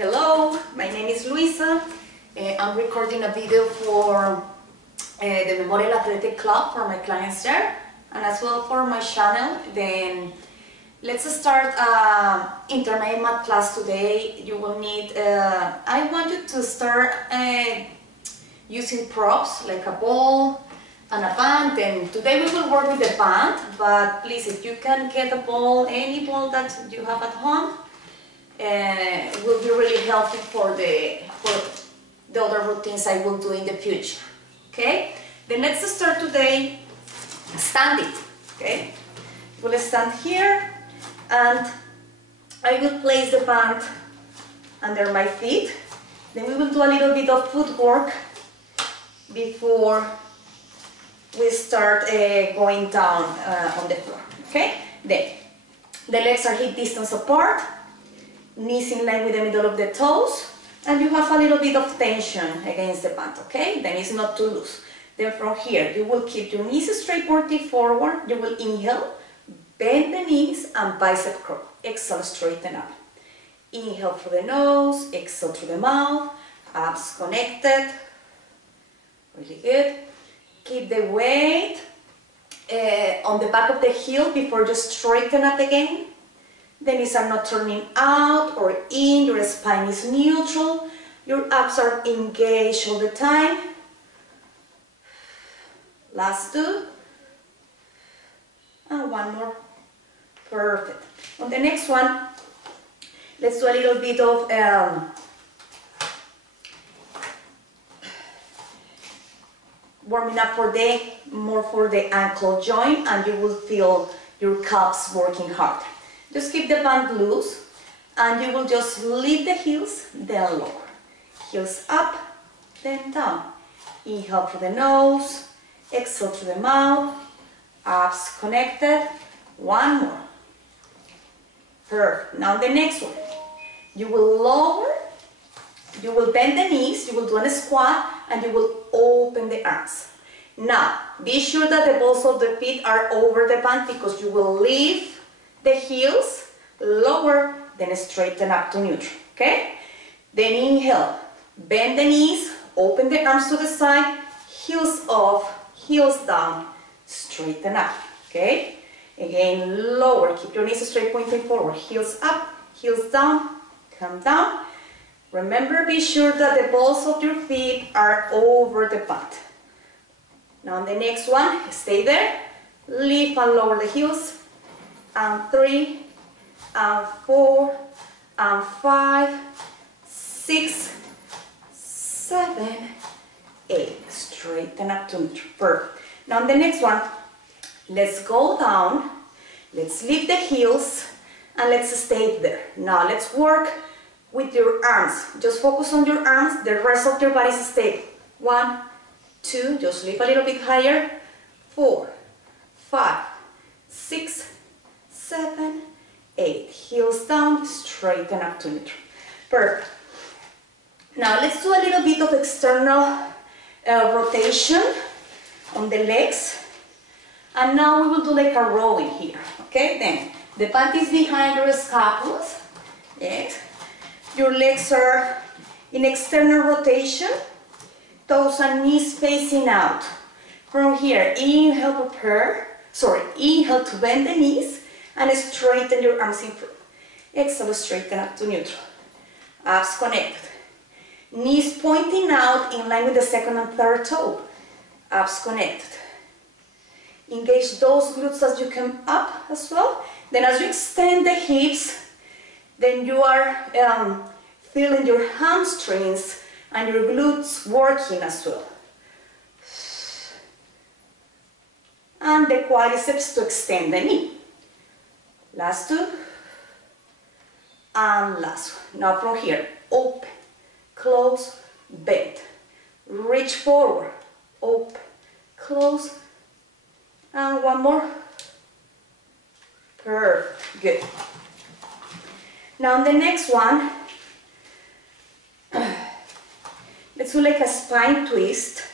Hello, my name is Luisa. I'm recording a video for the Memorial Athletic Club for my clients there, and as well for my channel. Then let's start intermittent mat class today. You will need, I want you to start using props like a ball and a band. And today we will work with the band, but please, if you can get a ball, any ball that you have at home, will be really helpful for the other routines I will do in the future. Okay, then let's start today standing. Okay, we'll stand here and I will place the band under my feet. Then we will do a little bit of footwork before we start going down on the floor. Okay, then the legs are hip distance apart, knees in line with the middle of the toes, and you have a little bit of tension against the band. Okay, then it's not too loose. Then from here you will keep your knees straight, pointing forward. You will inhale, bend the knees and bicep curl. Exhale, straighten up. Inhale through the nose, exhale through the mouth, abs connected. Really good. Keep the weight on the back of the heel before you straighten up again. The knees are not turning out or in, your spine is neutral, your abs are engaged all the time. Last two. And one more. Perfect. On the next one, let's do a little bit of warming up for the ankle joint, and you will feel your calves working hard. Just keep the band loose and you will just lift the heels, then lower. Heels up, then down. Inhale through the nose, exhale through the mouth, abs connected. One more. Perfect. Now the next one. You will lower, you will bend the knees, you will do a squat, and you will open the arms. Now, be sure that the balls of the feet are over the band, because you will lift the heels, lower, then straighten up to neutral. Okay? Then inhale, bend the knees, open the arms to the side, heels off, heels down, straighten up. Okay? Again, lower, keep your knees straight, pointing forward, heels up, heels down, come down. Remember, be sure that the balls of your feet are over the band. Now on the next one, stay there, lift and lower the heels, and 3, and 4, and 5, 6, 7, 8. Straighten up to neutral. Perfect. Now on the next one, let's go down, let's lift the heels, and let's stay there. Now let's work with your arms. Just focus on your arms, the rest of your body is stable. 1, 2, just lift a little bit higher. 4, 5, 6, 7, 8. Heels down, straighten up to neutral. Perfect. Now let's do a little bit of external rotation on the legs. And now we will do like a rowing here. Okay, then the band is behind your scapulas. Yes. Your legs are in external rotation. Toes and knees facing out. From here, inhale to bend the knees and straighten your arms in front. Exhale, straighten up to neutral. Abs connected. Knees pointing out in line with the second and third toe. Abs connected. Engage those glutes as you come up as well. Then as you extend the hips, then you are feeling your hamstrings and your glutes working as well. And the quadriceps to extend the knee. Last two. And last one. Now from here, open, close, bend. Reach forward, open, close, and one more. Perfect. Good. Now on the next one, let's do like a spine twist,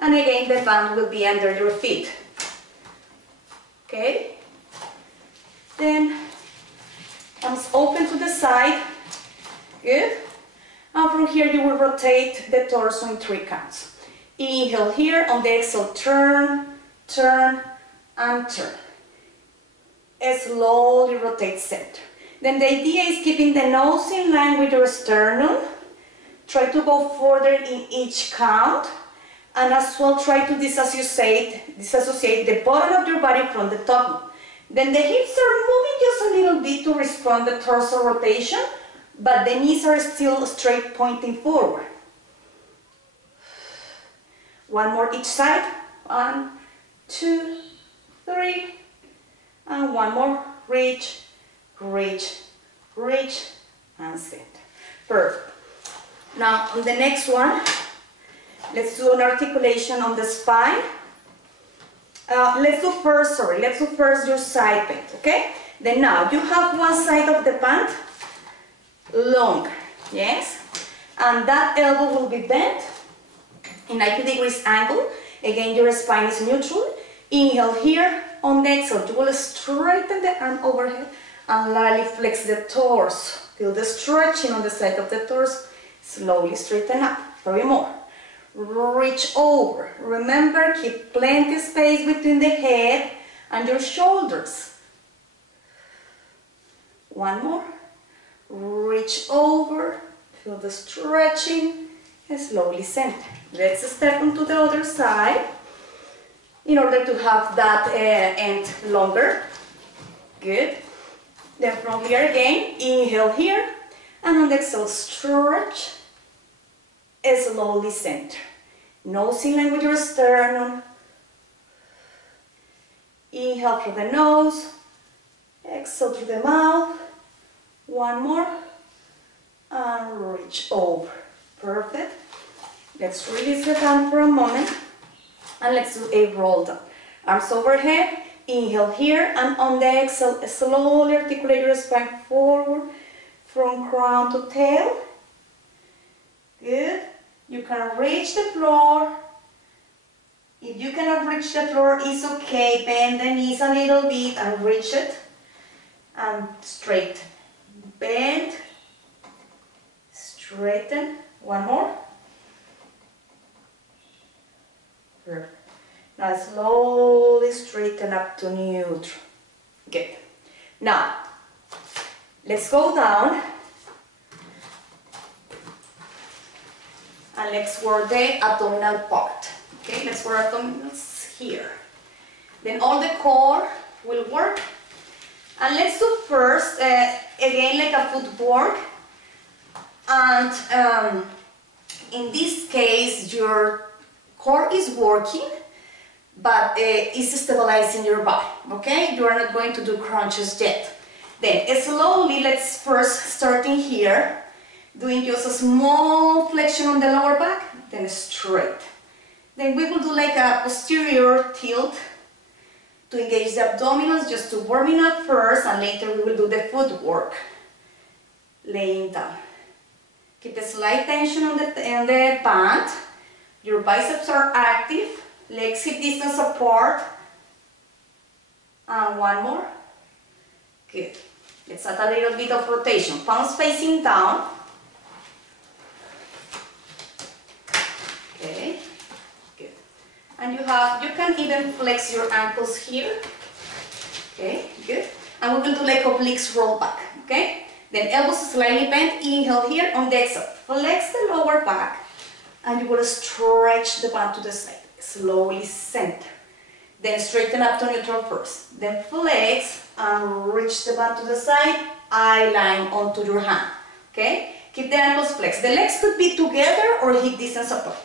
and again the band will be under your feet. Okay? Then arms open to the side. Good. from here you will rotate the torso in 3 counts. Inhale here, on the exhale, turn, turn, and turn. Slowly rotate center. Then the idea is keeping the nose in line with your sternum. Try to go further in each count, and as well try to disassociate the bottom of your body from the top. Then the hips are moving just a little bit to respond to the torso rotation, but the knees are still straight, pointing forward. One more each side. 1, 2, 3, and one more. Reach, reach, reach, and center. Perfect. Now on the next one, let's do an articulation on the spine. Let's do first your side bend, okay? Then now you have one side of the pant longer, yes? And that elbow will be bent in 90 degrees angle. Again, your spine is neutral. Inhale here. On the exhale, you will straighten the arm overhead and lightly flex the torso. Feel the stretching on the side of the torso. Slowly straighten up. 3 more. Reach over. Remember, keep plenty space between the head and your shoulders. 1 more. Reach over. Feel the stretching and slowly center. Let's step onto the other side in order to have that end longer. Good. Then from here again, inhale here, and on the exhale, stretch, slowly center. Nose in line with your sternum. Inhale through the nose, exhale through the mouth. 1 more, and reach over. Perfect. Let's release the hand for a moment, and let's do a roll down. Arms overhead, inhale here, and on the exhale, slowly articulate your spine forward from crown to tail. Good. You can reach the floor. If you cannot reach the floor, it's okay. Bend the knees a little bit and reach it. And straighten. Bend. Straighten. 1 more. Perfect. Now slowly straighten up to neutral. Good. Now, let's go down. And let's work the abdominal part. Okay, let's work abdominals here. Then all the core will work. And let's do first, again, like a footwork. And in this case, your core is working, but it's stabilizing your body, okay? You are not going to do crunches yet. Then slowly, let's first starting here, doing just a small flexion on the lower back, then straight. Then we will do like a posterior tilt to engage the abdominals, just to warming up first, and later we will do the footwork, laying down. Keep a slight tension on the pant. Your biceps are active, legs hip distance apart, and 1 more. Good. Let's add a little bit of rotation. Palms facing down. Okay. Good. And you can even flex your ankles here. Okay. Good. And we will do like obliques roll back. Okay. Then elbows slightly bent. Inhale here on the exhale. Flex the lower back. And you will stretch the band to the side. Slowly center. Then straighten up to neutral first. Then flex and reach the band to the side. Eye line onto your hand. Okay? Keep the ankles flexed. The legs could be together or hip distance apart.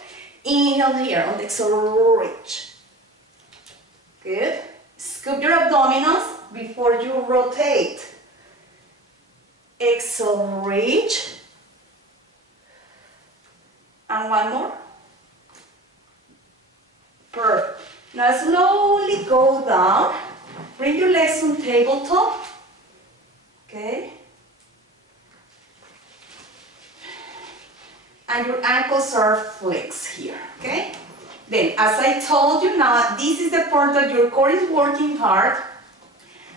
Inhale here on the exhale, reach. Good. Scoop your abdominals before you rotate. Exhale, reach. And 1 more. Perfect. Now slowly go down. Bring your legs on tabletop. Okay. And your ankles are flexed here. Okay. Then, as I told you now, this is the part that your core is working hard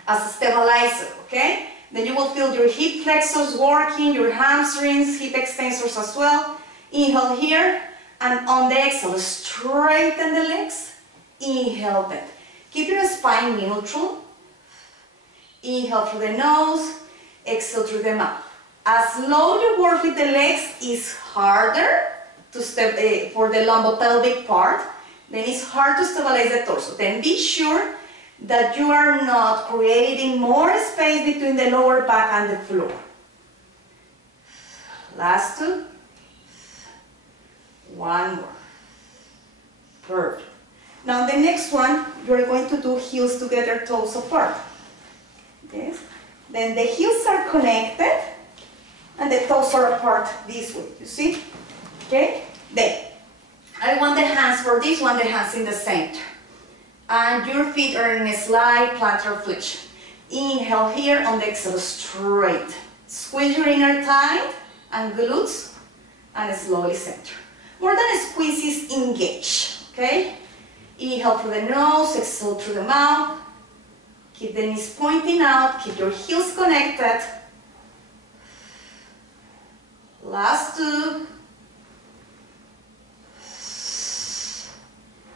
as a stabilizer. Okay. Then you will feel your hip flexors working, your hamstrings, hip extensors as well. Inhale here, and on the exhale, straighten the legs. Inhale, bend. Keep your spine neutral. Inhale through the nose, exhale through the mouth. As low you work with the legs is harder to step for the lumbopelvic part, then it's hard to stabilize the torso. Then be sure that you are not creating more space between the lower back and the floor. Last two. One more. Perfect. Now the next one, you're going to do heels together, toes apart. Yes. Then the heels are connected and the toes are apart this way. You see? Okay? Then I want the hands for this one, the hands in the center. And your feet are in a slight plantar flexion. Inhale here, on the exhale, straight. Squeeze your inner thigh and glutes and slowly center. More than a squeeze is engage. Okay? Inhale through the nose, exhale through the mouth. Keep the knees pointing out, keep your heels connected. Last two.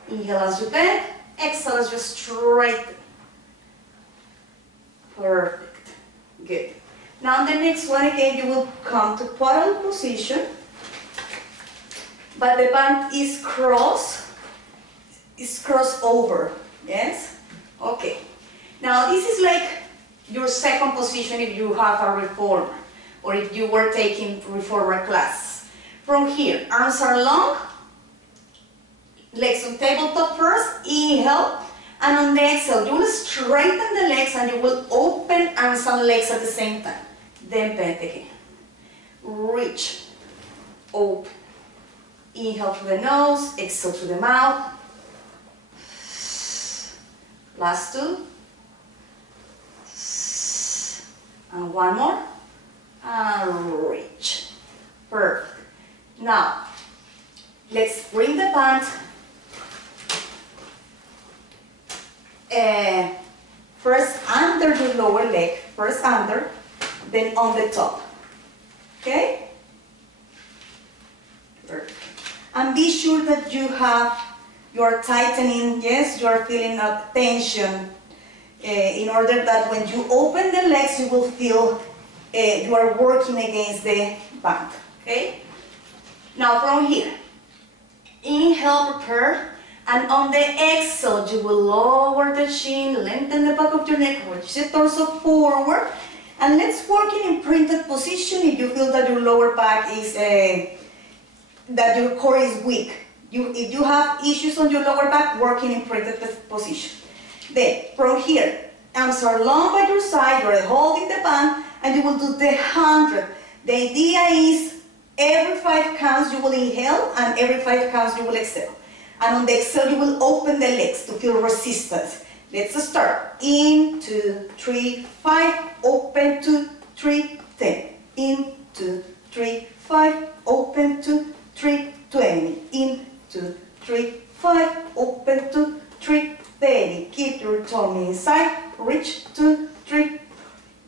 Inhale as you bend, exhale as you straighten. Perfect. Good. Now the next one again, you will come to parallel position, but the band is crossed over. Yes? Okay. Now this is like your second position if you have a reformer or if you were taking reformer classes. From here, arms are long, legs on tabletop first, inhale, and on the exhale you will straighten the legs and you will open arms and legs at the same time. Then bend again. Reach, open. Inhale through the nose, exhale through the mouth. Last two. And one more. And reach. Perfect. Now, let's bring the band first under your lower leg, first under, then on the top. Okay? Perfect. And be sure that you are tightening, yes, you are feeling a tension in order that when you open the legs, you will feel you are working against the band. Okay? Now from here, inhale, prepare, and on the exhale, you will lower the chin, lengthen the back of your neck, reach the torso forward, and let's work in imprinted position if you feel that your lower back is, that your core is weak. If you have issues on your lower back, work in imprinted position. Then, from here, arms are long by your side, you're holding the band, and you will do the 100. The idea is every 5 counts you will inhale, and every 5 counts you will exhale. And on the exhale, you will open the legs to feel resistance. Let's start. In, 2, 3, 5, open, 2, 3, 10. In, 2, 3, 5, open, 2, 3, 20. In, 2, 3, 5, open, 2, 3, 30. Keep your tummy inside, reach, 2, 3,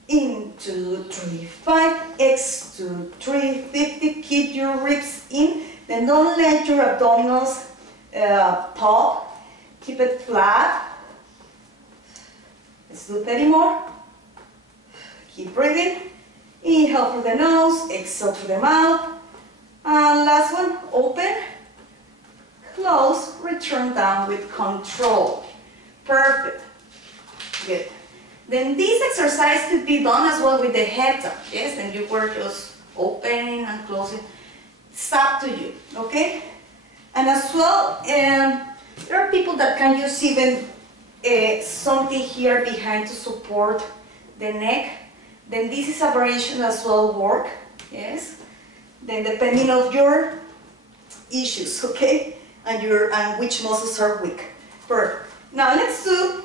in, 2, 3, 5, X, 2, 3, 50. Keep your ribs in, then don't let your abdominals pop. Keep it flat. Let's do 30 more. Keep breathing. Inhale through the nose, exhale through the mouth. And last one, open, close, return down with control. Perfect. Good. Then this exercise could be done as well with the head up. Yes, and you were just opening and closing. It's up to you, okay? And as well, there are people that can use even something here behind to support the neck. Then this is a variation as well work, yes? Then depending on your issues, okay? And which muscles are weak. Perfect. Now let's do,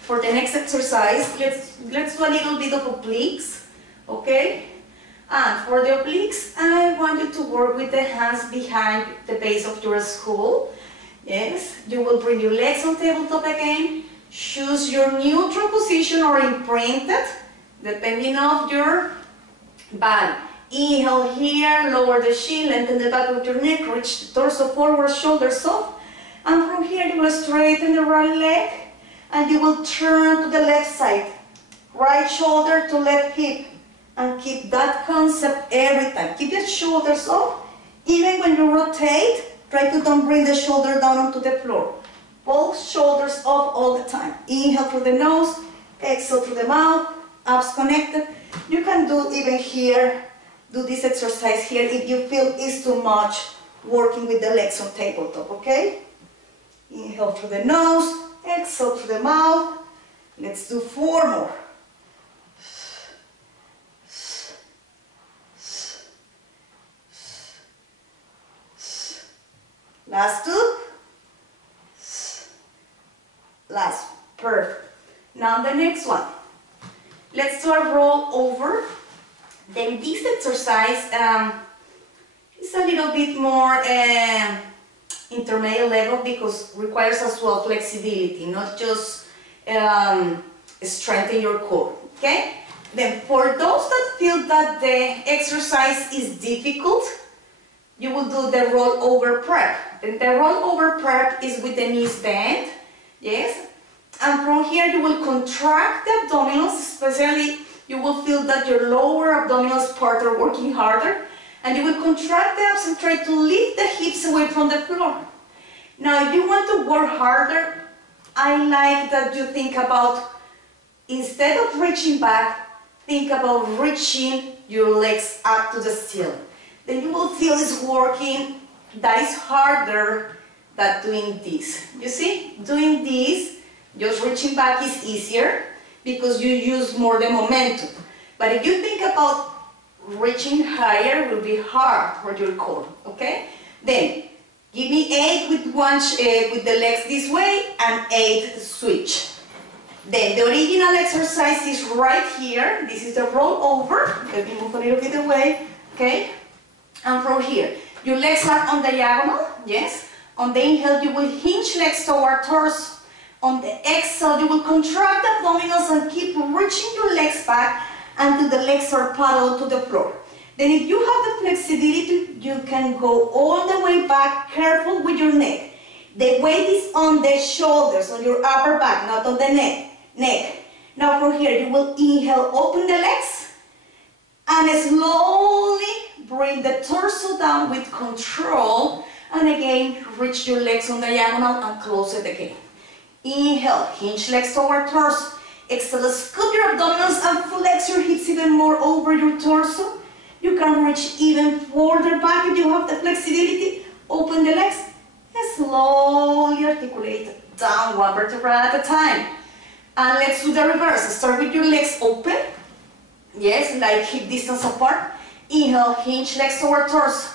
for the next exercise, let's do a little bit of obliques, okay? And for the obliques, I want you to work with the hands behind the base of your skull. Yes, you will bring your legs on tabletop again. Choose your neutral position or imprinted. depending on your body. Inhale here, lower the chin, lengthen the back of your neck, reach the torso forward, shoulders up. And from here you will straighten the right leg and you will turn to the left side. Right shoulder to left hip. And keep that concept every time. Keep your shoulders up. Even when you rotate, try to don't bring the shoulder down onto the floor. Both shoulders up all the time. Inhale through the nose, exhale through the mouth, abs connected. You can do even here. Do this exercise here if you feel it's too much working with the legs on tabletop, okay? Inhale through the nose, exhale through the mouth. Let's do 4 more. Last 2. Last. Perfect. Now the next one. Let's do a roll over. Then this exercise is a little bit more intermediate level because requires as well flexibility, not just strengthen your core, okay? Then for those that feel that the exercise is difficult, you will do the roll over prep. And the roll over prep is with the knees bent, yes? And from here you will contract the abdominals, especially you will feel that your lower abdominals part are working harder, and you will contract the abs and try to lift the hips away from the floor. Now, if you want to work harder, I like that you think about, instead of reaching back, think about reaching your legs up to the ceiling. Then you will feel it's working. That is harder than doing this. You see, doing this, just reaching back is easier, because you use more the momentum. But if you think about reaching higher, it will be hard for your core, okay? Then, give me 8 with with the legs this way, and 8 switch. Then, the original exercise is right here. This is the roll over. Let me move a little bit away, okay? And from here, your legs are on diagonal, yes? On the inhale, you will hinge legs toward torso. On the exhale, you will contract the abdominals and keep reaching your legs back until the legs are parallel to the floor. Then if you have the flexibility, you can go all the way back, careful with your neck. The weight is on the shoulders, on your upper back, not on the neck. Now from here, you will inhale, open the legs, and slowly bring the torso down with control, and again, reach your legs on diagonal and close it again. Inhale, hinge legs toward torso. Exhale, scoop your abdominals and flex your hips even more over your torso. You can reach even further back if you have the flexibility. Open the legs and slowly articulate down 1 vertebra at a time. And let's do the reverse. Start with your legs open. Yes, like hip distance apart. Inhale, hinge legs toward torso.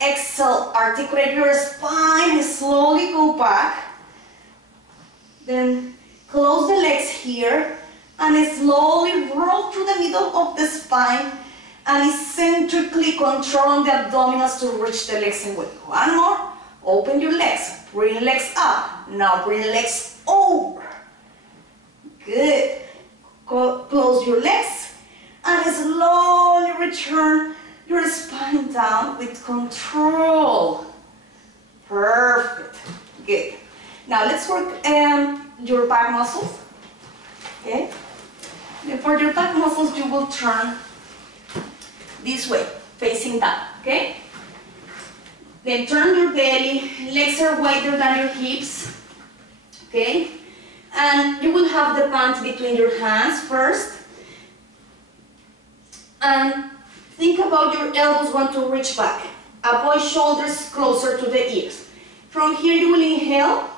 Exhale, articulate your spine, slowly go back. Then close the legs here and slowly roll through the middle of the spine and eccentrically control the abdominals to reach the legs away. 1 more. Open your legs. Bring legs up. Now bring legs over. Good. Close your legs and slowly return your spine down with control. Perfect. Good. Now let's work your back muscles, okay? And for your back muscles, you will turn this way, facing down, okay? Then turn your belly, legs are wider than your hips, okay? And you will have the pants between your hands first. And think about your elbows want to reach back. Avoid shoulders closer to the ears. From here you will inhale.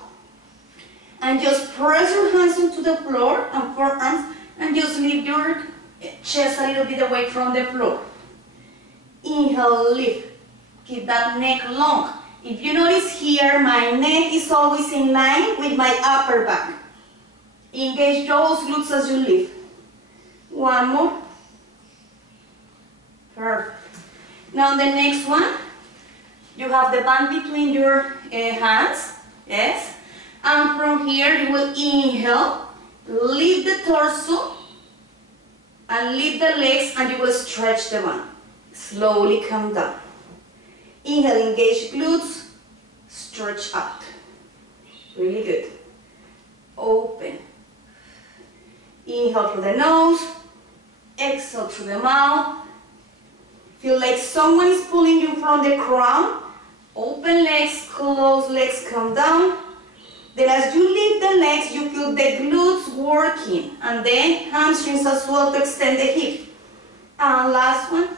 And just press your hands onto the floor and forearms and just lift your chest a little bit away from the floor. Inhale, lift. Keep that neck long. If you notice here, my neck is always in line with my upper back. Engage those glutes as you lift. 1 more. Perfect. Now the next one, you have the band between your hands. Yes. And from here you will inhale, lift the torso, and lift the legs and you will stretch them out. Slowly come down. Inhale, engage glutes, stretch out. Really good. Open. Inhale through the nose, exhale through the mouth. Feel like someone is pulling you from the crown. Open legs, close legs, come down. Then as you lift the legs, you feel the glutes working. And then hamstrings as well to extend the hip. And last one.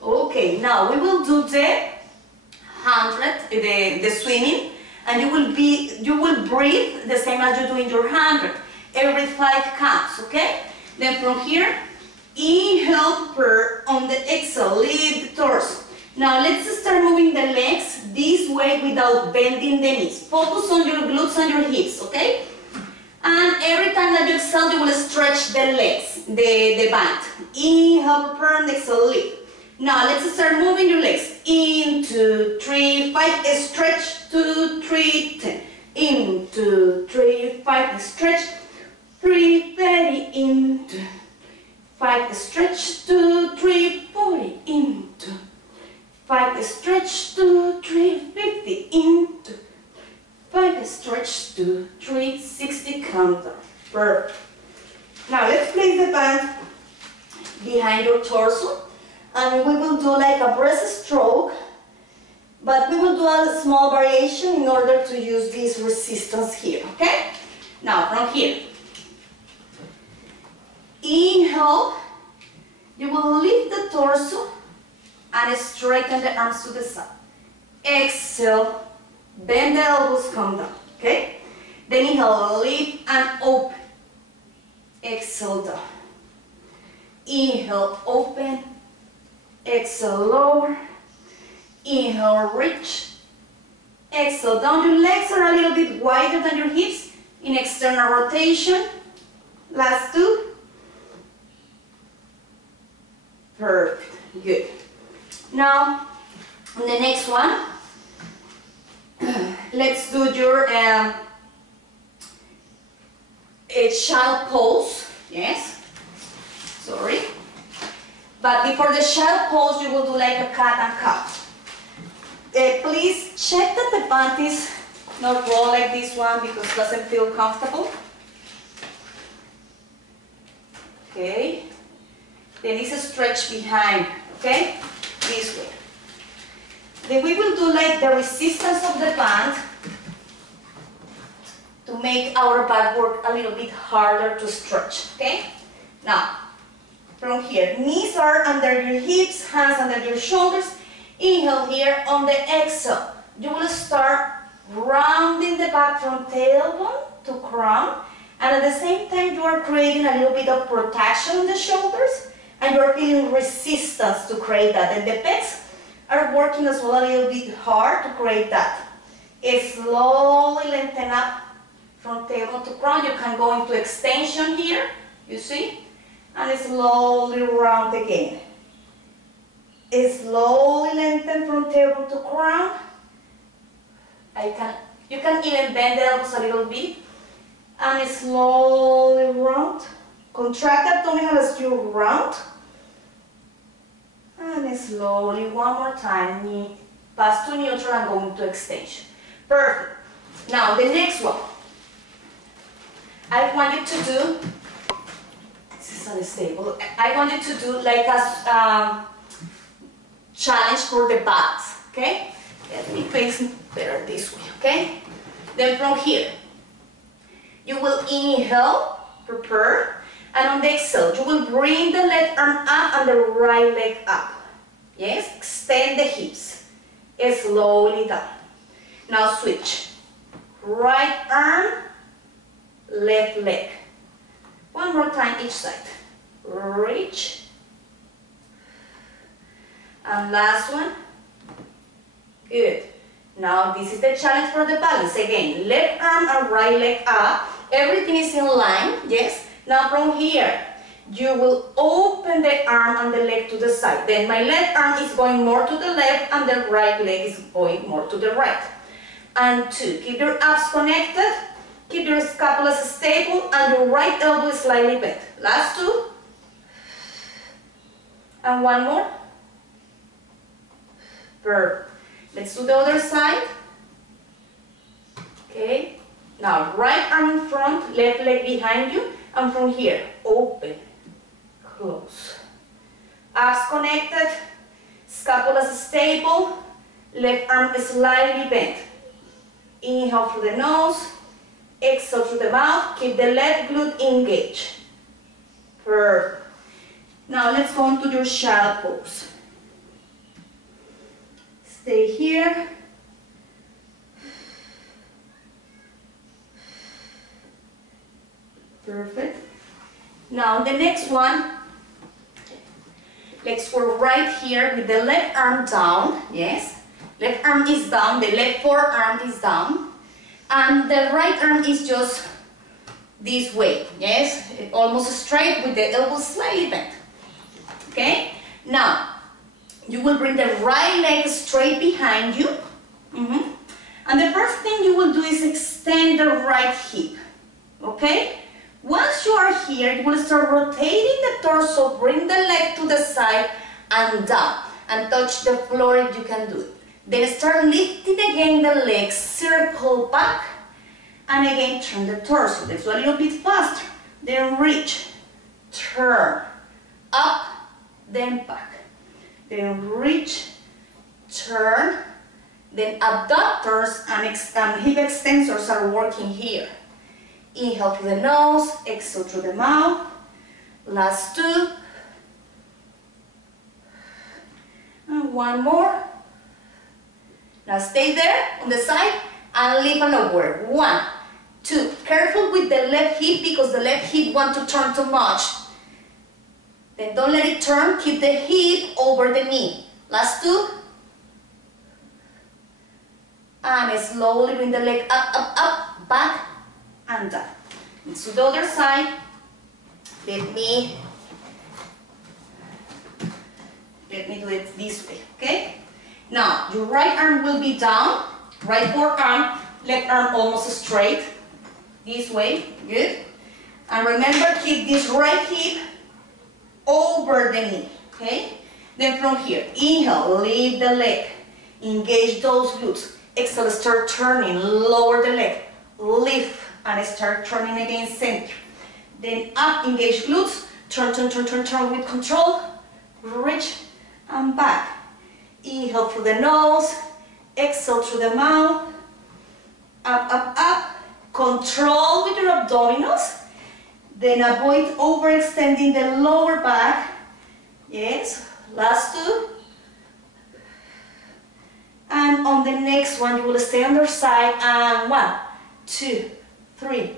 Okay, now we will do the 100, the swimming. And you will breathe the same as you do in your 100. Every 5 counts, okay? Then from here, inhale on the exhale, lift the torso. Now let's start moving the legs this way without bending the knees. Focus on your glutes and your hips, okay? And every time that you exhale, you will stretch the legs, the band. Inhale, prepare, and exhale, lift. Now let's start moving your legs. In, 2, 3, 5, stretch, 2, 3, 10. In, 2, 3, 5, stretch, 3, 30, in, 2, 5, stretch, 2, 3, 40, in, 2, 5, stretch, 2, 3, 50, in, 2, 5, stretch, 2, 3, 60, count down. Perfect. Now let's place the band behind your torso. And we will do like a breaststroke, but we will do a small variation in order to use this resistance here, okay? Now from here, inhale, you will lift the torso and straighten the arms to the side. Exhale, bend the elbows, come down, okay? Then inhale, lift and open. Exhale, down. Inhale, open. Exhale, lower. Inhale, reach. Exhale, down. Your legs are a little bit wider than your hips in external rotation. Last 2. Perfect. Good. Now, on the next one, let's do your a child pose. Yes. Sorry. But before the child pose, you will do like a cat and cow. Please check that the band is not roll like this one because it doesn't feel comfortable. Okay. Then it's a stretch behind, okay? This way. Then we will do like the resistance of the band to make our back work a little bit harder to stretch, okay? Now, from here, knees are under your hips, hands under your shoulders. Inhale here on the exhale. You will start rounding the back from tailbone to crown. And at the same time, you are creating a little bit of protection on the shoulders. And you are feeling resistance to create that. And the pecs are working as well a little bit hard to create that. Slowly lengthen up from tailbone to crown. You can go into extension here, you see? And slowly round again. Slowly lengthen from tailbone to crown. You can even bend the elbows a little bit. And slowly round. Contract abdominal as you round. And slowly, one more time, knee, pass to neutral and go into extension. Perfect. Now the next one. I want you to do, this is unstable, I want you to do like a challenge for the backs, okay? Let me face better this way, okay? Then from here, you will inhale, prepare, and on the exhale, you will bring the left arm up and the right leg up. Yes, extend the hips, slowly down. Now switch, right arm, left leg. One more time each side. Reach. And last one. Good. Now this is the challenge for the balance. Again, left arm and right leg up. Everything is in line. Yes. Now from here, you will open the arm and the leg to the side. Then my left arm is going more to the left and the right leg is going more to the right. And 2. Keep your abs connected. Keep your scapula stable and your right elbow is slightly bent. Last 2. And one more. Perfect. Let's do the other side. Okay. Now, right arm in front, left leg behind you, and from here, open, close. Abs connected, scapula stable, left arm slightly bent. Inhale through the nose, exhale through the mouth, keep the left glute engaged. Perfect. Now let's go into your child pose. Stay here. Perfect. Now the next one, let's work right here with the left arm down. Yes, left arm is down, the left forearm is down, and the right arm is just this way. Yes, almost straight with the elbow slightly bent. Okay, now you will bring the right leg straight behind you. And the first thing you will do is extend the right hip. Okay, once you are here, you will start rotating the torso, bring the leg to the side and down, and touch the floor if you can do it. Then start lifting again the legs, circle back, and again turn the torso. Let's do a little bit faster. Then reach, turn, up, then back. Then reach, turn, then abductors and hip extensors are working here. Inhale through the nose, exhale through the mouth. Last two. And one more. Now stay there on the side and lift and upward. 1, 2. Careful with the left hip because the left hip wants to turn too much. Then don't let it turn. Keep the hip over the knee. Last 2. And slowly bring the leg up, up, up, back, and down. Let's do the other side. Let me do it this way, okay? Now, your right arm will be down, right forearm, left arm almost straight, this way, good. And remember, keep this right hip over the knee, okay? Then from here, inhale, lift the leg, engage those glutes. Exhale, start turning, lower the leg, lift, and start turning again center. Then up, engage glutes, turn, turn, turn, turn, turn with control, reach, and back. Inhale through the nose, exhale through the mouth, up, up, up. Control with your abdominals. Then avoid overextending the lower back. Yes, last 2. And on the next one, you will stay on your side. And 1, 2, 3,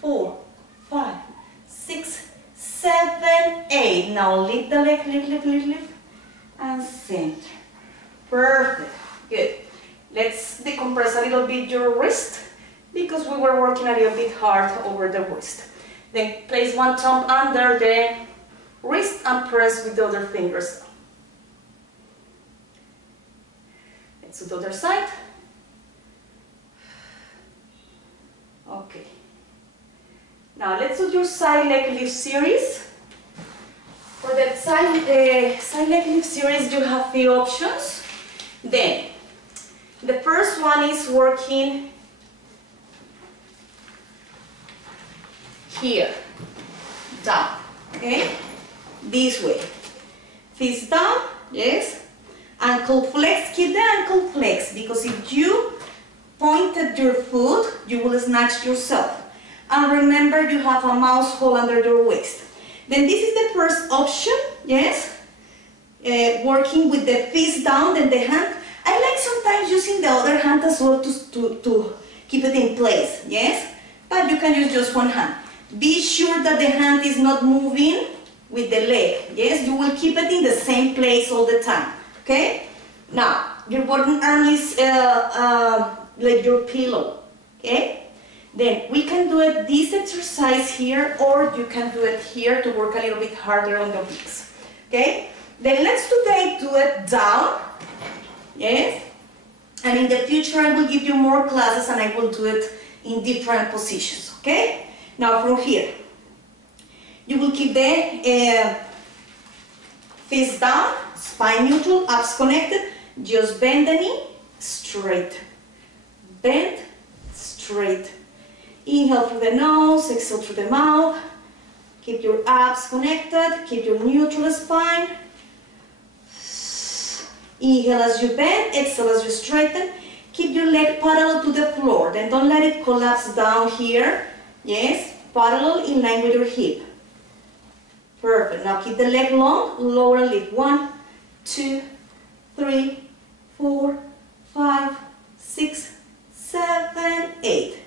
4, 5, 6, 7, 8. Now lift the leg, lift, lift, lift, lift, and center. Perfect. Good. Let's decompress a little bit your wrist because we were working a little bit hard over the wrist. Then place one thumb under the wrist and press with the other fingers. Let's do the other side. Okay. Now let's do your side leg lift series. For that side leg lift series, you have few options. Then, the first one is working here, down, okay? This way. Fist down, yes? Ankle flex, keep the ankle flex, because if you pointed your foot, you will snatch yourself. And remember, you have a mouse hole under your waist. Then this is the first option, yes? Working with the fist down, then the hand. I like sometimes using the other hand as well to keep it in place, yes? But you can use just one hand. Be sure that the hand is not moving with the leg, yes? You will keep it in the same place all the time, okay? Now, your bottom arm is like your pillow, okay? Then we can do it this exercise here, or you can do it here to work a little bit harder on the legs, okay? Then let's today do it down, yes? And in the future I will give you more classes and I will do it in different positions, okay? Now from here, you will keep the Fist down, spine neutral, abs connected. Just bend the knee, straight. Bend, straight. Inhale through the nose, exhale through the mouth. Keep your abs connected, keep your neutral spine. Inhale as you bend, exhale as you straighten. Keep your leg parallel to the floor, then don't let it collapse down here. Yes, parallel in line with your hip. Perfect. Now keep the leg long, lower and lift. 1, 2, 3, 4, 5, 6, 7, 8.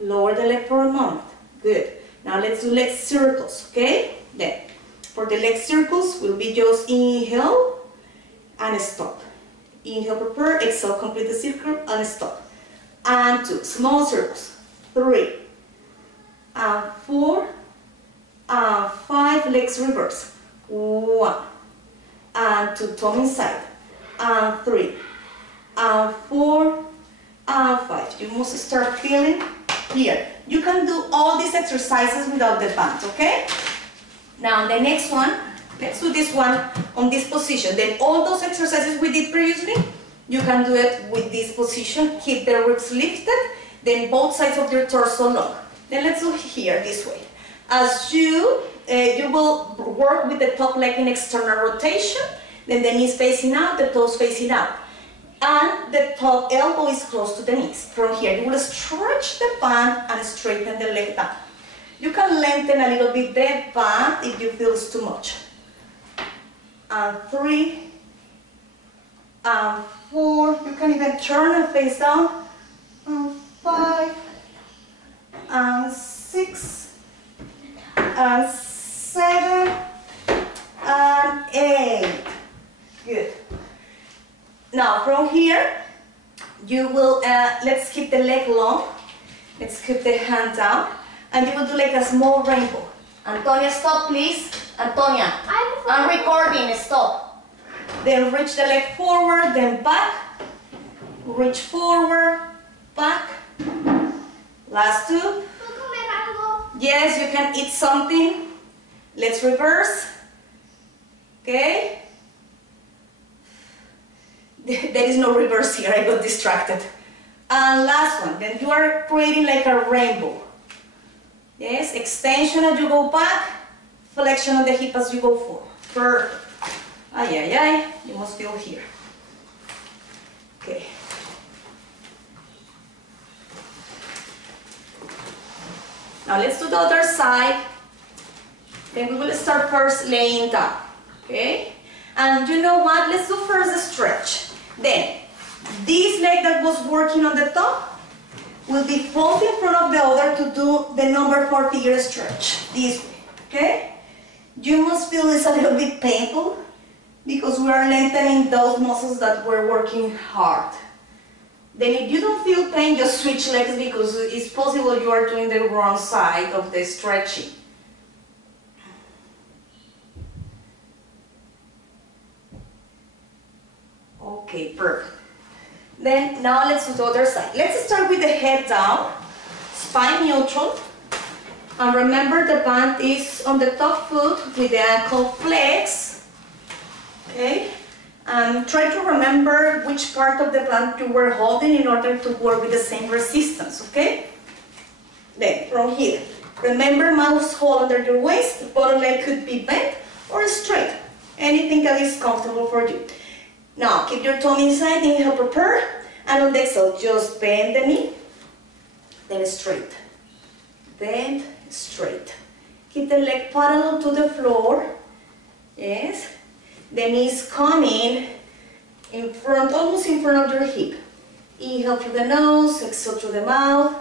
Lower the leg for a moment. Good. Now let's do leg circles, okay? Then, for the leg circles, will be just inhale and stop. Inhale, prepare, exhale, complete the circle and stop. And 2, small circles. 3, and 4, and 5, legs reverse. 1, and 2, toe inside. And 3, and 4, and 5. You must start feeling here. You can do all these exercises without the band, okay? Now the next one, let's do this one on this position. Then all those exercises we did previously, you can do it with this position. Keep the ribs lifted, then both sides of your torso long. Then let's do here this way. As you will work with the top leg in external rotation, then the knees facing out, the toes facing out. And the top elbow is close to the knees. From here, you will stretch the band and straighten the leg down. You can lengthen a little bit the band if you feel it's too much. And 3, and 4, you can even turn and face down. And 5, and 6, and 7, and 8. Good. Now from here, you will, let's keep the leg long. Let's keep the hand down. And you will do like a small rainbow. Antonia, stop please. Antonia, I'm recording, stop. Then reach the leg forward, then back. Reach forward, back. Last 2. Yes, you can eat something. Let's reverse. Okay. There is no reverse here, I got distracted. And last one, then you are creating like a rainbow. Yes, extension as you go back, flexion of the hip as you go forward. Perfect. Ay, ay, ay, you must feel here. Okay. Now let's do the other side. Then we will start first laying down. Okay? And you know what? Let's do first a stretch. Then, this leg that was working on the top will be folded in front of the other to do the number 4 figure stretch. This way, okay? You must feel it's a little bit painful because we are lengthening those muscles that we're working hard. Then if you don't feel pain, just switch legs because it's possible you are doing the wrong side of the stretching. Okay, perfect. Then now let's do the other side. Let's start with the head down, spine neutral. And remember the band is on the top foot with the ankle flex. Okay? And try to remember which part of the band you were holding in order to work with the same resistance, okay? Then from here, remember mouse hold under your waist, the bottom leg could be bent or straight. Anything that is comfortable for you. Now, keep your tummy inside, inhale, prepare, and on the exhale, just bend the knee, then straight, bend, straight. Keep the leg parallel to the floor, yes. The knees coming in front, almost in front of your hip. Inhale through the nose, exhale through the mouth,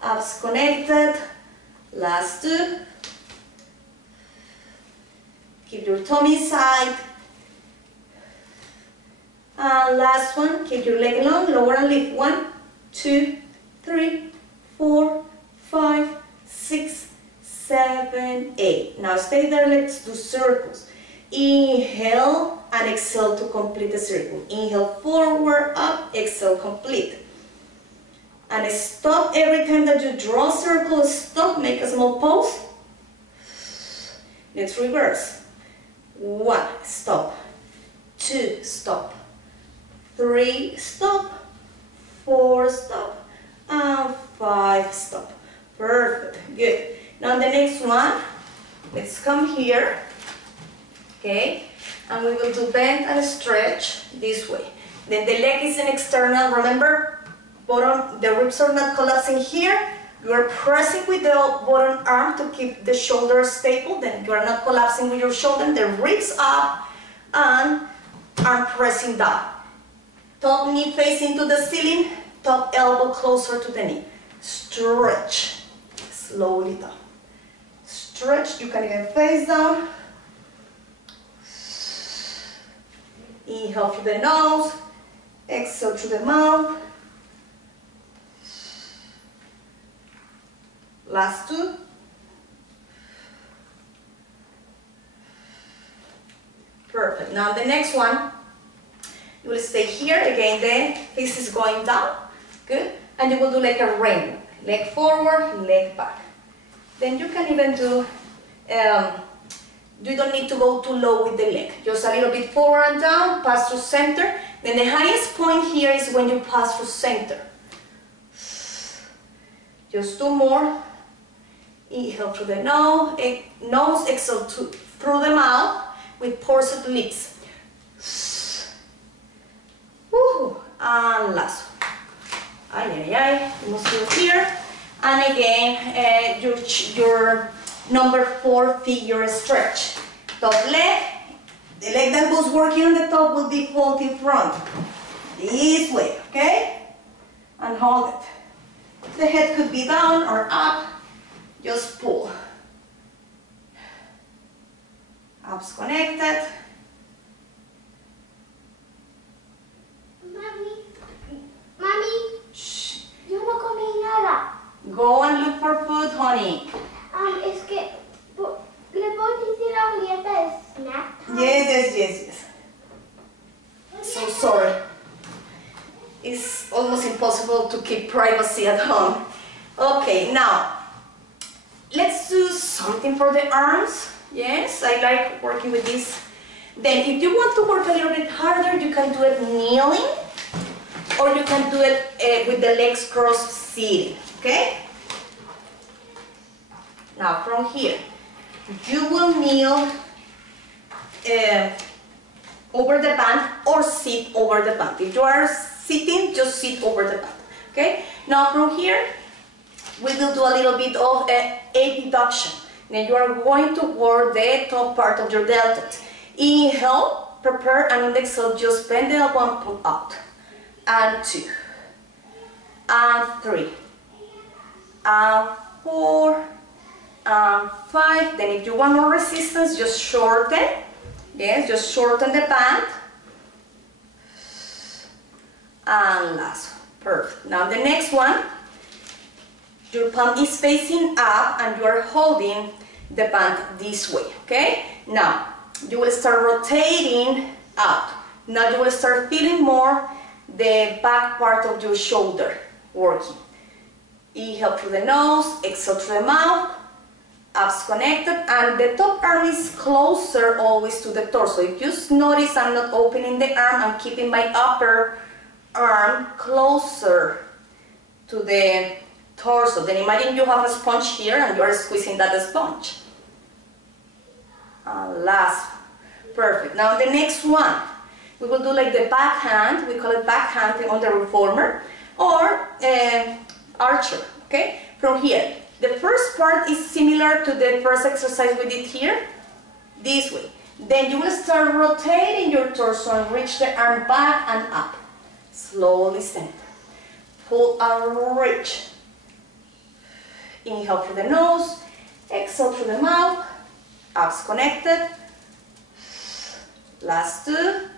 abs connected, last 2. Keep your tummy inside. And last one, keep your leg long, lower and lift. 1, 2, 3, 4, 5, 6, 7, 8. Now stay there, let's do circles. Inhale and exhale to complete the circle. Inhale forward, up, exhale, complete. And stop every time that you draw a circle, stop, make a small pause. Let's reverse. 1, stop. 2, stop. 3, stop. 4, stop. And 5, stop. Perfect, good. Now the next one, let's come here, okay? And we will do bend and stretch this way. Then the leg is an external, remember, bottom, the ribs are not collapsing here. You are pressing with the bottom arm to keep the shoulder stable, then you are not collapsing with your shoulder, the ribs up and arm pressing down. Top knee facing to the ceiling, top elbow closer to the knee. Stretch, slowly down. Stretch, you can even face down. Inhale through the nose, exhale through the mouth. Last 2. Perfect. Now the next one, you will stay here again, then this is going down. Good. And you will do like a rainbow. Leg forward, leg back. Then you can even do, you don't need to go too low with the leg. Just a little bit forward and down, pass through center. Then the highest point here is when you pass through center. Just 2 more. Inhale through the nose, exhale through the mouth with pursed lips. Woo. And last one. Muscles here. And again, your number 4 figure stretch. Top leg, the leg that was working on the top will be pulled in front. This way, okay? And hold it. The head could be down or up. Just pull. Abs connected. Mami, Shh. yo no comí nada. Go and look for food, honey. Es que, ¿le puedo decir a Julieta de snack time? Yes. So sorry. It's almost impossible to keep privacy at home. Okay, now, let's do something for the arms. Yes, I like working with this. Then if you want to work a little bit harder, you can do it kneeling, or you can do it with the legs crossed sitting, okay? Now from here, you will kneel over the band or sit over the band. If you are sitting, just sit over the band, okay? Now from here, we will do a little bit of abduction. Then you are going to work the top part of your deltoids. Inhale, prepare, and on the exhale, just bend the elbow and pull out. And 2, and 3, and 4, and 5. Then if you want more resistance, just shorten. Yes, just shorten the band. And last one. Perfect. Now the next one, your palm is facing up and you are holding the band this way, okay? Now, you will start rotating out. Now you will start feeling more the back part of your shoulder working. Inhale through the nose, exhale through the mouth, abs connected, and the top arm is closer always to the torso. If you notice I'm not opening the arm, I'm keeping my upper arm closer to the torso. Then imagine you have a sponge here and you are squeezing that sponge. Last, perfect. Now the next one, we will do like the backhand, we call it backhand on the reformer, or archer, okay? From here, the first part is similar to the first exercise we did here, this way. Then you will start rotating your torso and reach the arm back and up. Slowly center. Pull and reach. Inhale through the nose, exhale through the mouth, abs connected. Last 2.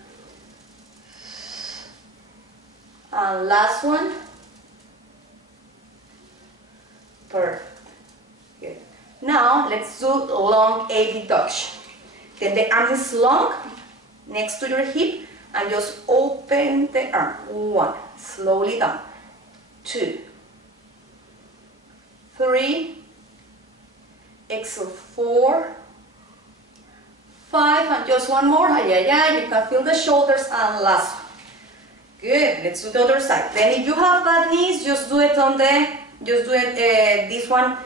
And last one. Perfect. Good. Now let's do long abduction. Then the arm is long next to your hip and just open the arm. 1. Slowly down. 2. 3. Exhale. 4. 5, and just one more. Ay, ay, ay. You can feel the shoulders, and last one. Good. Let's do the other side. Then if you have bad knees, just do it this one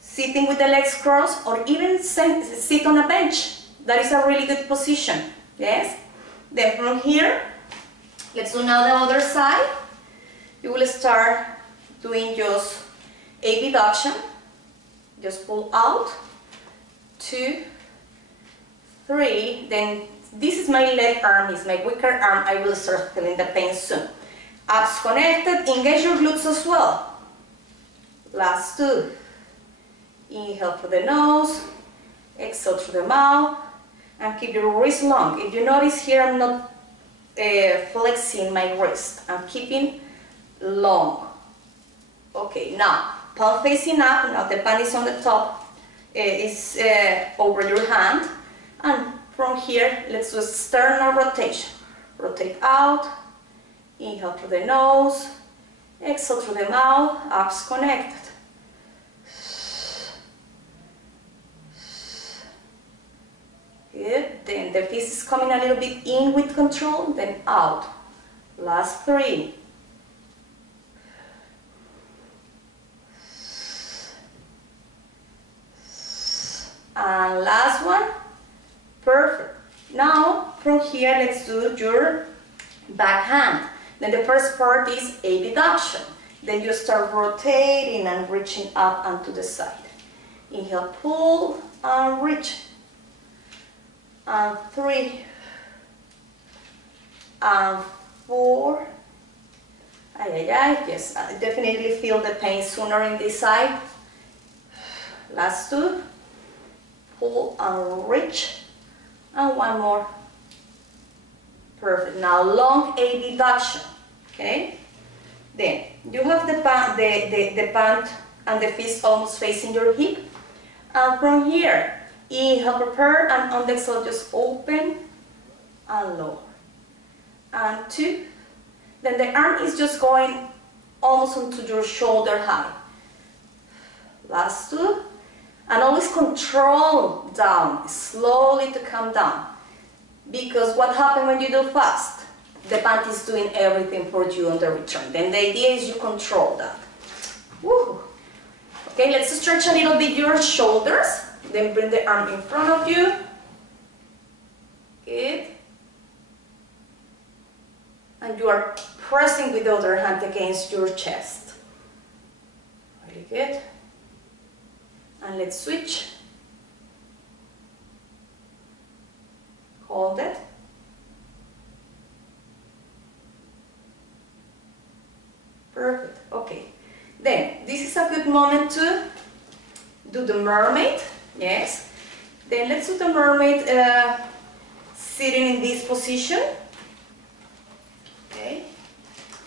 sitting with the legs crossed, or even sit on a bench. That is a really good position. Yes? Then from here, let's do now the other side. You will start doing just abduction. Just pull out. 2, 3. Then this is my left arm, is my weaker arm. I will start feeling the pain soon. Abs connected. Engage your glutes as well. Last 2. Inhale through the nose. Exhale through the mouth. And keep your wrist long. If you notice here, I'm not flexing my wrist. I'm keeping long. Okay, now palm facing up. Now the palm is on the top. Is over your hand. And from here, let's do a sternal rotation. Rotate out. Inhale through the nose. Exhale through the mouth. Abs connected. Good. Then the fist is coming a little bit in with control, then out. Last 3. And last one. Perfect. Now, from here, let's do your back hand. Then the first part is abduction. Then you start rotating and reaching up and to the side. Inhale, pull and reach. And 3. And 4. Ay, ay, ay. Yes, I definitely feel the pain sooner in this side. Last 2. Pull and reach. And one more. Perfect. Now long abduction. Okay. Then you have the pant and the fist almost facing your hip. And from here, inhale, prepare, and on the exhale, just open and lower. And 2. Then the arm is just going almost onto your shoulder high. Last 2. And always control down, slowly to come down. Because what happens when you do fast? The pant is doing everything for you on the return. Then the idea is you control that. Woo. Okay, let's stretch a little bit your shoulders. Then bring the arm in front of you. Good. And you are pressing with the other hand against your chest. Really good. And let's switch. Hold it. Perfect. Okay. Then this is a good moment to do the mermaid. Yes. Then let's do the mermaid sitting in this position. Okay.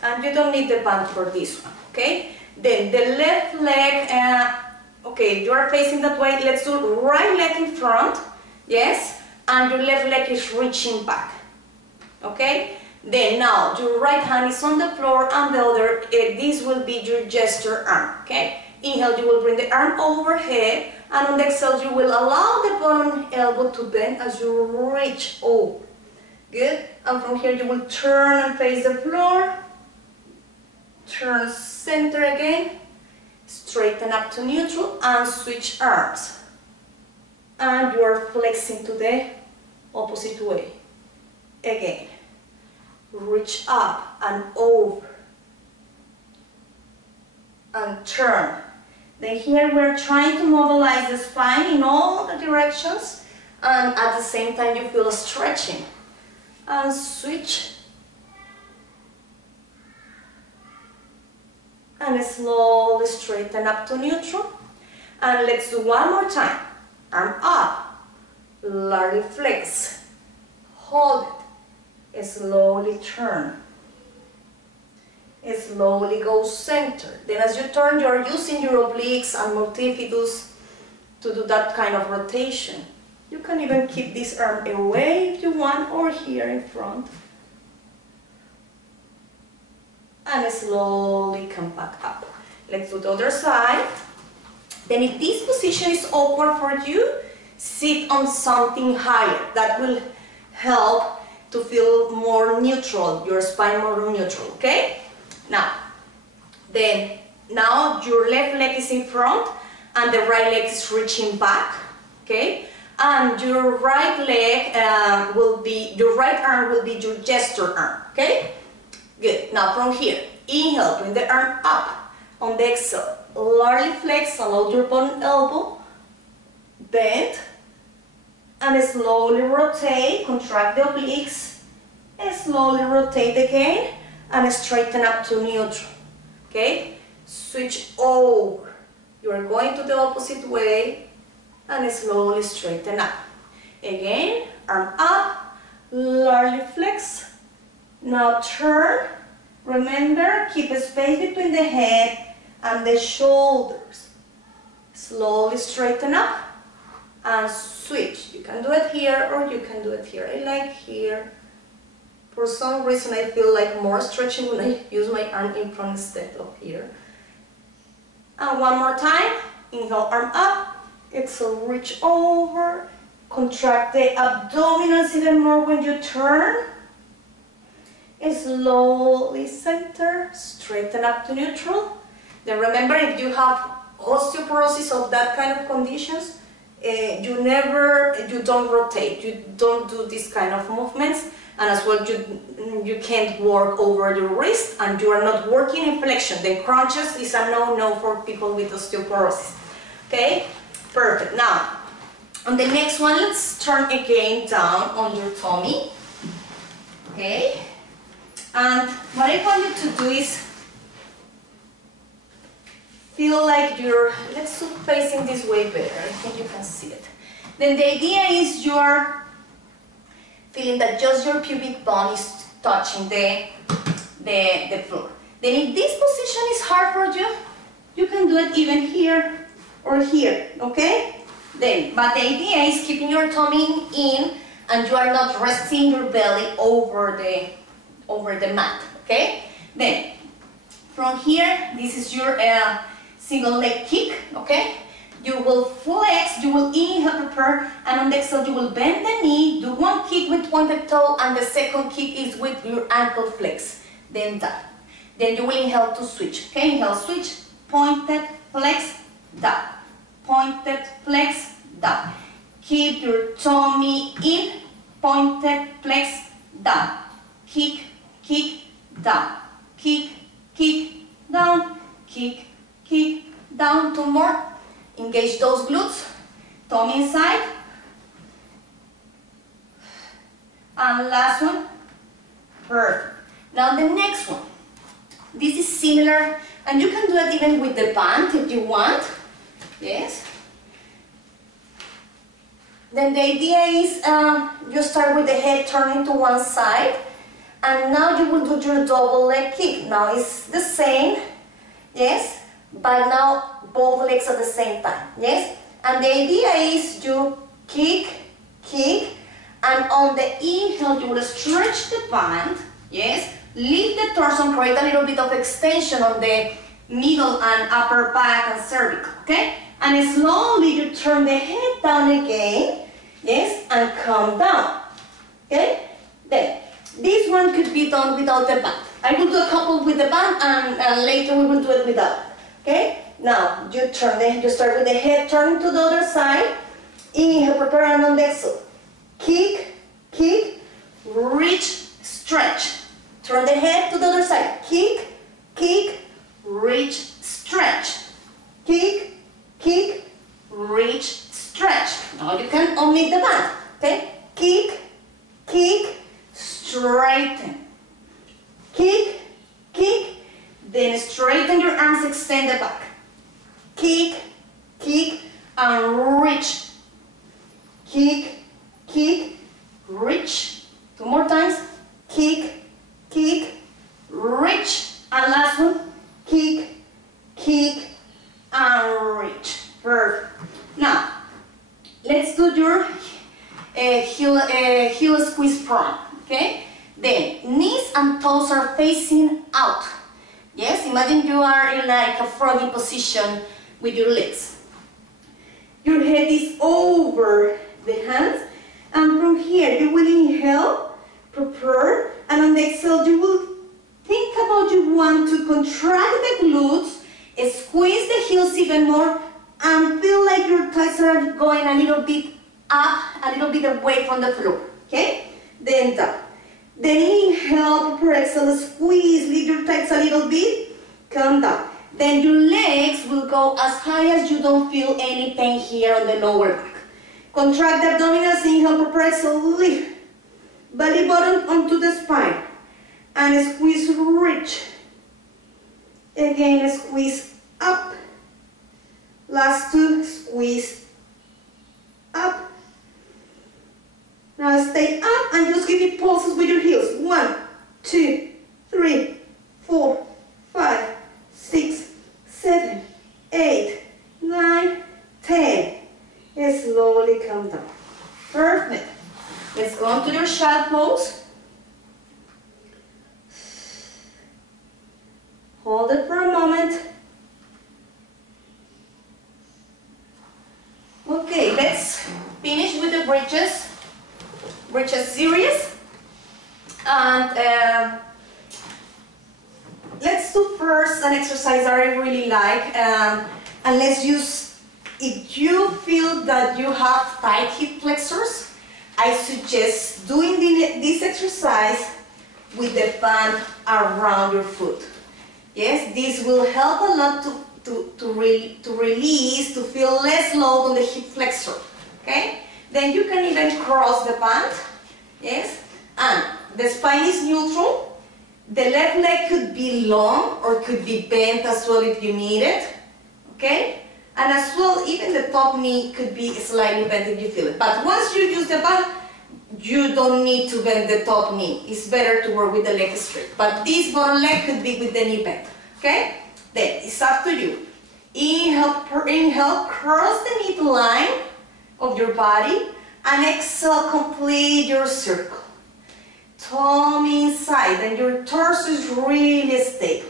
And you don't need the band for this one. Okay. Then the left leg. Okay, you are facing that way. Let's do right leg in front. Yes. And your left leg is reaching back. Okay. Then now your right hand is on the floor and the other, this will be your gesture arm. Okay. Inhale, you will bring the arm overhead, and on the exhale you will allow the bottom elbow to bend as you reach over. Good. And from here you will turn and face the floor. Turn center again. Straighten up to neutral and switch arms. And you are flexing to the opposite way. Again. Reach up and over. And turn. Then here we're trying to mobilize the spine in all the directions, and at the same time you feel a stretching. And switch. And slowly straighten up to neutral. And let's do one more time. Arm up. Lightly flex. Hold it. Slowly turn. Slowly go center. Then as you turn, you are using your obliques and multifidus to do that kind of rotation. You can even keep this arm away if you want, or here in front. And slowly come back up. Let's do the other side. Then if this position is awkward for you, sit on something higher. That will help to feel more neutral, your spine more neutral, okay? Now your left leg is in front and the right leg is reaching back, okay? And your right leg your right arm will be your gesture arm, okay? Good. Now from here, inhale, bring the arm up. On the exhale, largely flex, allow your bottom elbow, bend, and slowly rotate, contract the obliques, and slowly rotate again, and straighten up to neutral, okay? Switch over. You are going to the opposite way, and slowly straighten up. Again, arm up, largely flex. Now turn. Remember, keep a space between the head and the shoulders. Slowly straighten up and switch. You can do it here or you can do it here. I like here. For some reason I feel like more stretching when I use my arm in front instead of here. And one more time. Inhale, arm up. Exhale, reach over. Contract the abdominals even more when you turn. Slowly center, straighten up to neutral. Then remember, if you have osteoporosis of that kind of conditions, you don't rotate, you don't do this kind of movements, and as well you can't work over your wrist, and you are not working in flexion. Then crunches is a no-no for people with osteoporosis. Okay, perfect. Now, on the next one, let's turn again down on your tummy. Okay. And what I want you to do is feel like let's look facing this way better. I think you can see it. Then the idea is you are feeling that just your pubic bone is touching the floor. Then if this position is hard for you, you can do it even here or here, okay? But the idea is keeping your tummy in and you are not resting your belly over the mat, okay? Then, from here, this is your single leg kick, okay? You will flex, you will inhale, prepare, and on the exhale, you will bend the knee, do one kick with pointed toe, and the second kick is with your ankle flex. Then that. Then you will inhale to switch, okay? Inhale, switch, pointed, flex, down. Pointed, flex, down. Keep your tummy in, pointed, flex, down. Kick, kick, down, kick, down, kick, down. Two more. Engage those glutes. Tummy inside. And last one. Perfect. Now the next one. This is similar, and you can do it even with the band if you want. Yes. Then the idea is you start with the head turning to one side. And now you will do your double leg kick. Now it's the same, yes, but now both legs at the same time, yes. And the idea is you kick, and on the inhale you will stretch the band, yes. Lift the torso, create a little bit of extension on the middle and upper back and cervical, okay. And slowly you turn the head down again, yes, and come down, okay. Then this one could be done without the band. I will do a couple with the band and later we will do it without. Okay? Now, you start with the head turning to the other side. Inhale, prepare, and on the exhale. Kick, reach, stretch. Turn the head to the other side. Kick, reach, stretch. Kick, reach, stretch. Now you can omit the band. Okay? Kick, straighten. Kick, then straighten your arms, extend the back. Kick, and reach. Kick, reach. Two more times. Kick, reach. And last one. Kick, and reach. Perfect. Now, let's do your heel squeeze prone. Okay? Then, knees and toes are facing out. Yes, imagine you are in like a froggy position with your legs. Your head is over the hands. And from here, you will inhale, prepare, and on the exhale, you will think about you want to contract the glutes, squeeze the heels even more, and feel like your thighs are going a little bit up, a little bit away from the floor, okay? Then down. Then inhale, prepare, exhale, squeeze, lift your thighs a little bit, come down. Then your legs will go as high as you don't feel any pain here on the lower back. Contract the abdominals, inhale, prepare, exhale, lift. Belly button onto the spine. And squeeze, reach. Again, squeeze up. Last two, squeeze up. Now stay up and just give it pulses with your heels. 1, 2, 3, 4, 5, 6, 7, 8, 9, 10. Slowly come down. Perfect. Let's go on to your child pose. Hold it for a moment. Okay, let's finish with the bridges series. And let's do first an exercise that I really like. And let's use, if you feel that you have tight hip flexors, I suggest doing this exercise with the band around your foot. Yes, this will help a lot to release, to feel less load on the hip flexor. Okay? Then you can even cross the band. Yes? And the spine is neutral. The left leg could be long or could be bent as well if you need it. Okay? And as well, even the top knee could be slightly bent if you feel it. But once you use the band, you don't need to bend the top knee. It's better to work with the leg straight. But this bottom leg could be with the knee bent. Okay? Then it's up to you. Inhale, cross the midline of your body. And exhale, complete your circle. Tummy inside, and your torso is really stable.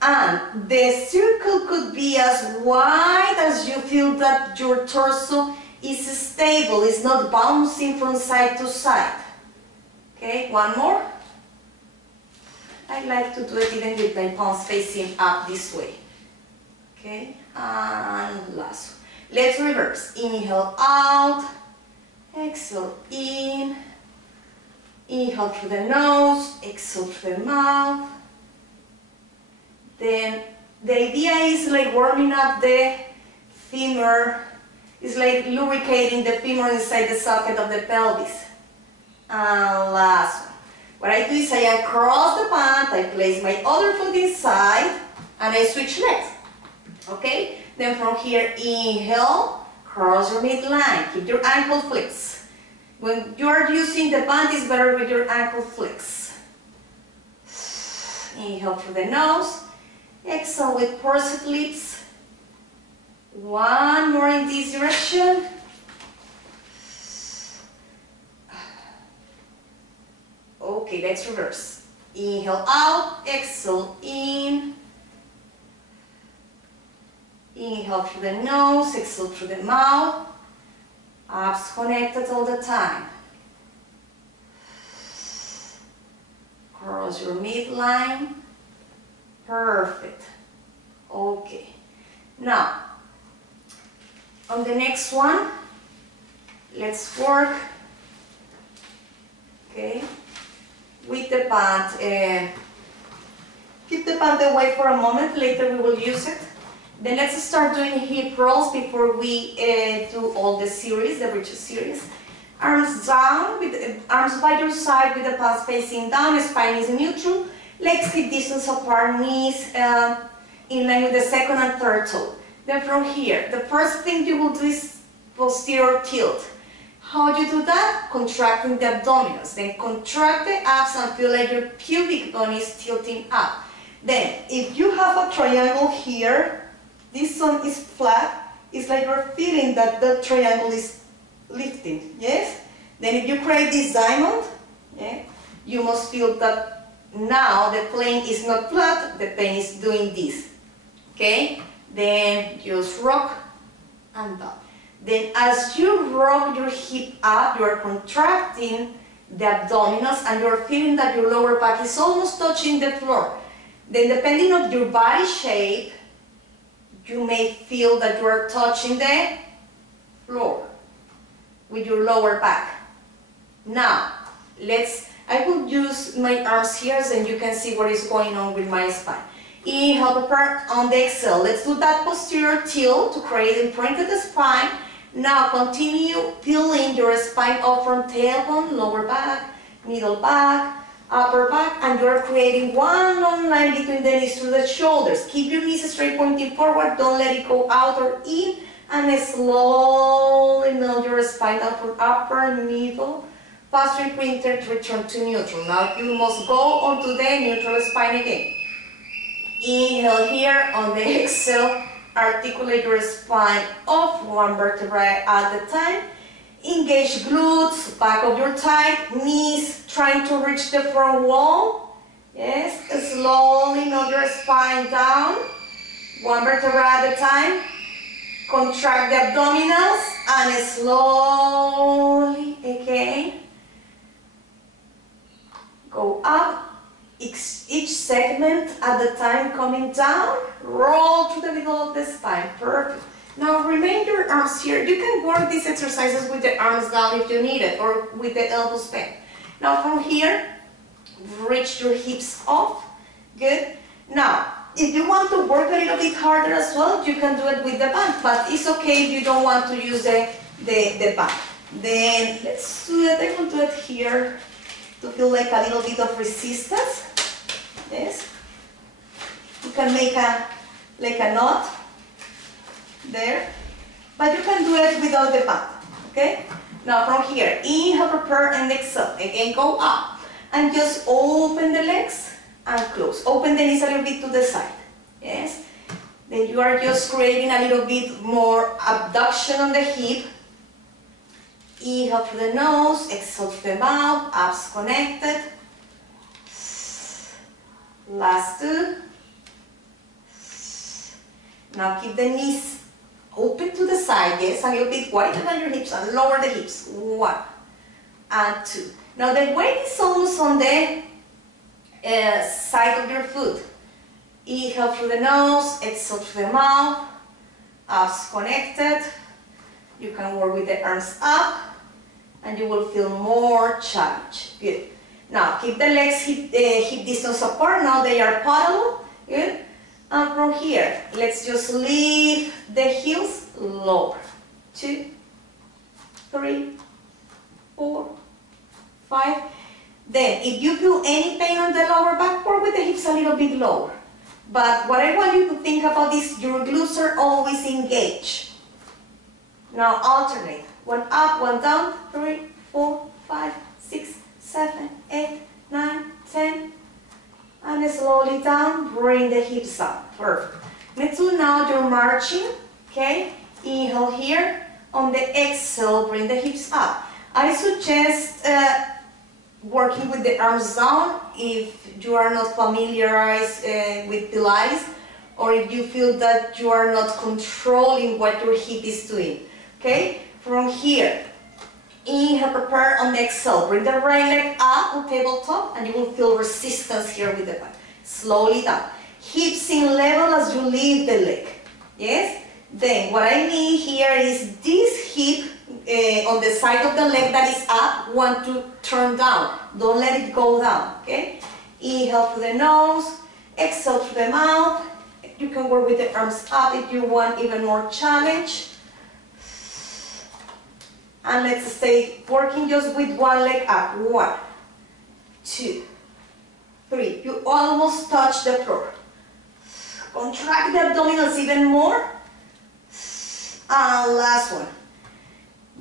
And the circle could be as wide as you feel that your torso is stable, it's not bouncing from side to side. Okay, one more. I like to do it even with my palms facing up this way. Okay, and last one. Let's reverse. Inhale out, exhale in, inhale through the nose, exhale through the mouth. Then the idea is like warming up the femur. It's like lubricating the femur inside the socket of the pelvis. And last one. What I do is I uncross the band, I place my other foot inside, and I switch legs. Okay? Then from here, inhale, cross your midline, keep your ankle flexed. When you are using the band, it's better with your ankle flexed. Inhale through the nose. Exhale with pursed lips. One more in this direction. Okay, let's reverse. Inhale out, exhale in. Inhale through the nose, exhale through the mouth. Abs connected all the time. Cross your midline. Perfect. Okay. Now, on the next one, let's work, okay, with the band. Keep the band away for a moment, later we will use it. Then let's start doing hip rolls before we do all the series, the bridges series. Arms down, with arms by your side with the palms facing down, spine is neutral. Legs hip distance apart, knees in line with the second and third toe. Then from here, the first thing you will do is posterior tilt. How do you do that? Contracting the abdominals. Then contract the abs and feel like your pubic bone is tilting up. Then, if you have a triangle here, this one is flat, it's like you're feeling that the triangle is lifting, yes? Then if you create this diamond, yeah, you must feel that now the plane is not flat, the plane is doing this. Okay? Then just rock and down. Then as you rock your hip up, you are contracting the abdominals and you're feeling that your lower back is almost touching the floor. Then depending on your body shape, you may feel that you are touching the floor with your lower back. Now, I will use my arms here so you can see what is going on with my spine. Inhale, prepare on the exhale. Let's do that posterior tilt to create imprint of the spine. Now continue peeling your spine up from tailbone, lower back, middle back, upper back, and you're creating one long line between the knees to the shoulders. Keep your knees straight pointing forward, don't let it go out or in, and slowly melt your spine down from upper, middle, posterior imprinter to return to neutral. Now you must go onto the neutral spine again. Inhale here, on the exhale, articulate your spine off one vertebrae at a time. Engage glutes, back of your thigh, knees trying to reach the front wall. Yes, slowly melt your spine down, one vertebra at a time. Contract the abdominals and slowly again go up. Each segment at the time coming down, roll to the middle of the spine. Perfect. Now remain your arms here. You can work these exercises with the arms down if you need it, or with the elbows bent. Now from here, reach your hips up. Good. Now, if you want to work a little bit harder as well, you can do it with the band, but it's okay if you don't want to use the band. Then let's do it. I will do it here to feel like a little bit of resistance. Yes. You can make like a knot there, but you can do it without the band. Okay. Now from here, inhale, prepare, and exhale. Again, go up and just open the legs and close. Open the knees a little bit to the side. Yes. Then you are just creating a little bit more abduction on the hip. Inhale through the nose, exhale through the mouth, abs connected. Last two. Now keep the knees open to the side, yes, a little bit wider than your hips, and lower the hips. 1 and 2. Now the weight is almost on the side of your foot. Inhale through the nose, exhale through the mouth, abs connected. You can work with the arms up and you will feel more challenge. Good. Now keep the legs hip distance apart. Now they are parallel. Good. And from here, let's just lift the heels lower. 2, 3, 4, 5. Then if you feel any pain on the lower back, work with the hips a little bit lower. But what I want you to think about is your glutes are always engaged. Now alternate. 1 up, 1 down, 3, 4, 5, 6, 7, 8, 9, 10. And slowly down, bring the hips up. Perfect. Let's do now your marching. Okay? Inhale here. On the exhale, bring the hips up. I suggest working with the arms down if you are not familiarized with Pilates, or if you feel that you are not controlling what your hip is doing. Okay? From here, inhale, prepare on the exhale. Bring the right leg up on tabletop and you will feel resistance here with the back. Slowly down. Hips in level as you leave the leg. Yes? Then what I mean here is this hip on the side of the leg that is up, want to turn down. Don't let it go down. Okay? Inhale through the nose, exhale through the mouth. You can work with the arms up if you want even more challenge. And let's stay working just with one leg up. 1, 2, 3. You almost touch the floor. Contract the abdominals even more. And last one.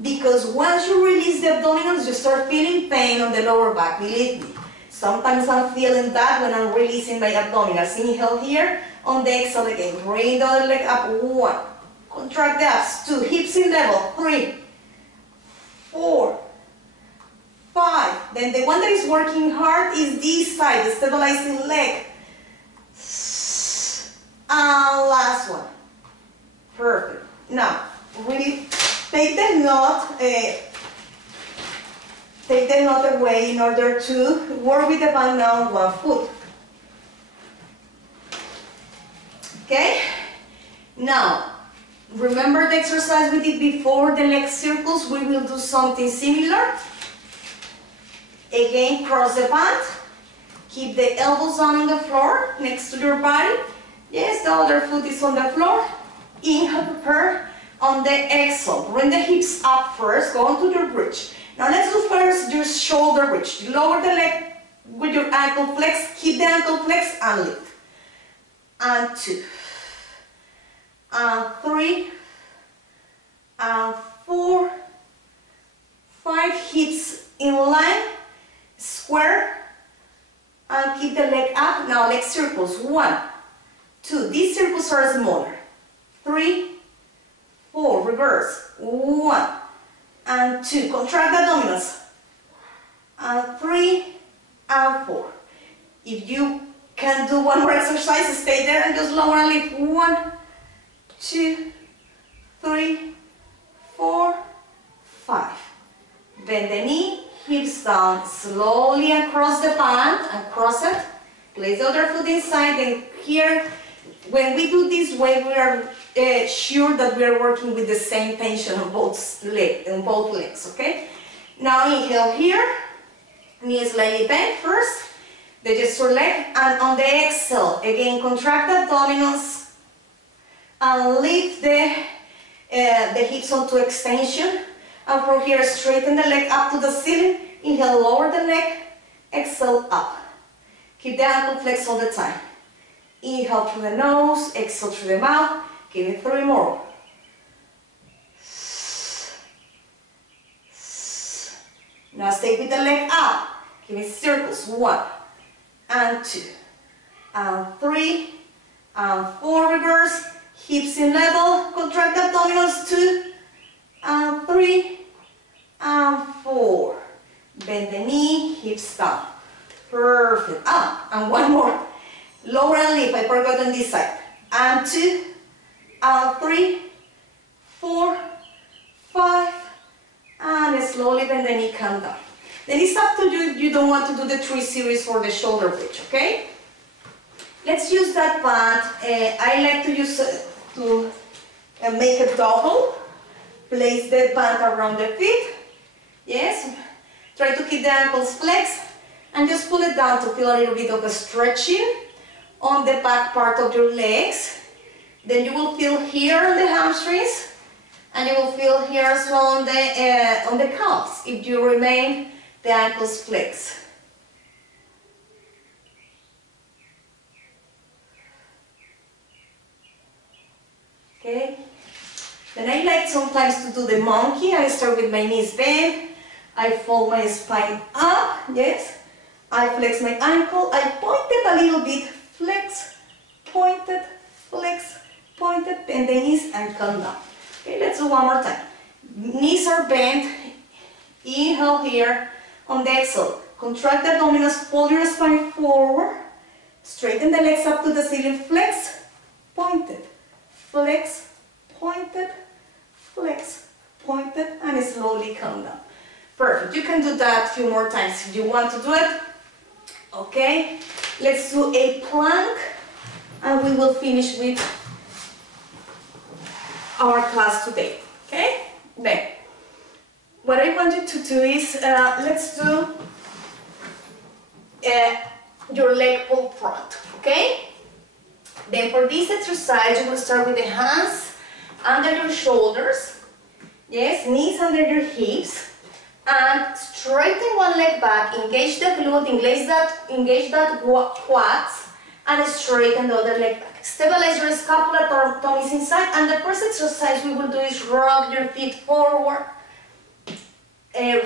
Because once you release the abdominals, you start feeling pain on the lower back. Believe me. Sometimes I'm feeling that when I'm releasing my abdominals. Inhale here. On the exhale again. Bring the other leg up. 1. Contract the abs. 2. Hips in level. 3. 4, 5. Then the one that is working hard is this side, the stabilizing leg. And last one. Perfect. Now, really Take the knot away in order to work with the band now on one foot. Okay? Now, remember the exercise we did before, the leg circles? We will do something similar. Again, cross the band. Keep the elbows down on the floor, next to your body. Yes, the other foot is on the floor. Inhale, prepare. On the exhale, bring the hips up first, go onto your bridge. Now let's do first your shoulder bridge. You lower the leg with your ankle flex, keep the ankle flex and lift. And 2, and 3, and 4, 5, hips in line, square, and keep the leg up. Now leg circles, 1, 2, these circles are smaller, 3, 4, reverse, 1, and 2, contract the abdominals, and 3, and 4. If you can do one more exercise, stay there and just lower and lift, 1, 2, 3, 4, 5. Bend the knee, hips down, slowly across the band, and cross it. Place the other foot inside, and here, when we do this way, we are sure that we are working with the same tension on both legs, okay? Now inhale here, knee slightly bent first, the gesture leg, and on the exhale, again contract the abdominals and lift the hips onto extension, and from here straighten the leg up to the ceiling. Inhale, lower the leg, exhale up. Keep the ankle flex all the time. Inhale through the nose, exhale through the mouth. Give it 3 more. Now stay with the leg up. Give it circles. 1, and 2, and 3, and 4. Reverse. Hips in level. Contract the abdominals. 2, and 3, and 4. Bend the knee. Hips down. Perfect. Up. And 1 more. Lower and lift. I forgot on this side. And 2. 3, 4, 5, and slowly bend the knee, come down. Then it's up to you if you don't want to do the 3 series for the shoulder bridge, okay? Let's use that band. I like to use to make a double. Place the band around the feet. Yes. Try to keep the ankles flexed and just pull it down to feel a little bit of a stretching on the back part of your legs. Then you will feel here on the hamstrings, and you will feel here as well on the calves if you remain the ankles flexed. Okay. Then I like sometimes to do the monkey. I start with my knees bent. I fold my spine up. Yes. I flex my ankle. I point it a little bit. Flex, pointed, flex, pointed, bend the knees and come down. Okay, let's do one more time. Knees are bent. Inhale here. On the exhale, contract the abdominals, fold your spine forward. Straighten the legs up to the ceiling. Flex, pointed, flex, pointed, flex, pointed, and slowly come down. Perfect. You can do that a few more times if you want to do it. Okay, let's do a plank, and we will finish with our class today. Okay? Then, what I want you to do is, let's do your leg pull front. Okay? Then for this exercise, you will start with the hands under your shoulders. Yes, knees under your hips. And straighten one leg back, engage the glute, engage that quads, and straighten the other leg back. Stabilize your scapula, tummies inside, and the first exercise we will do is rock your feet forward,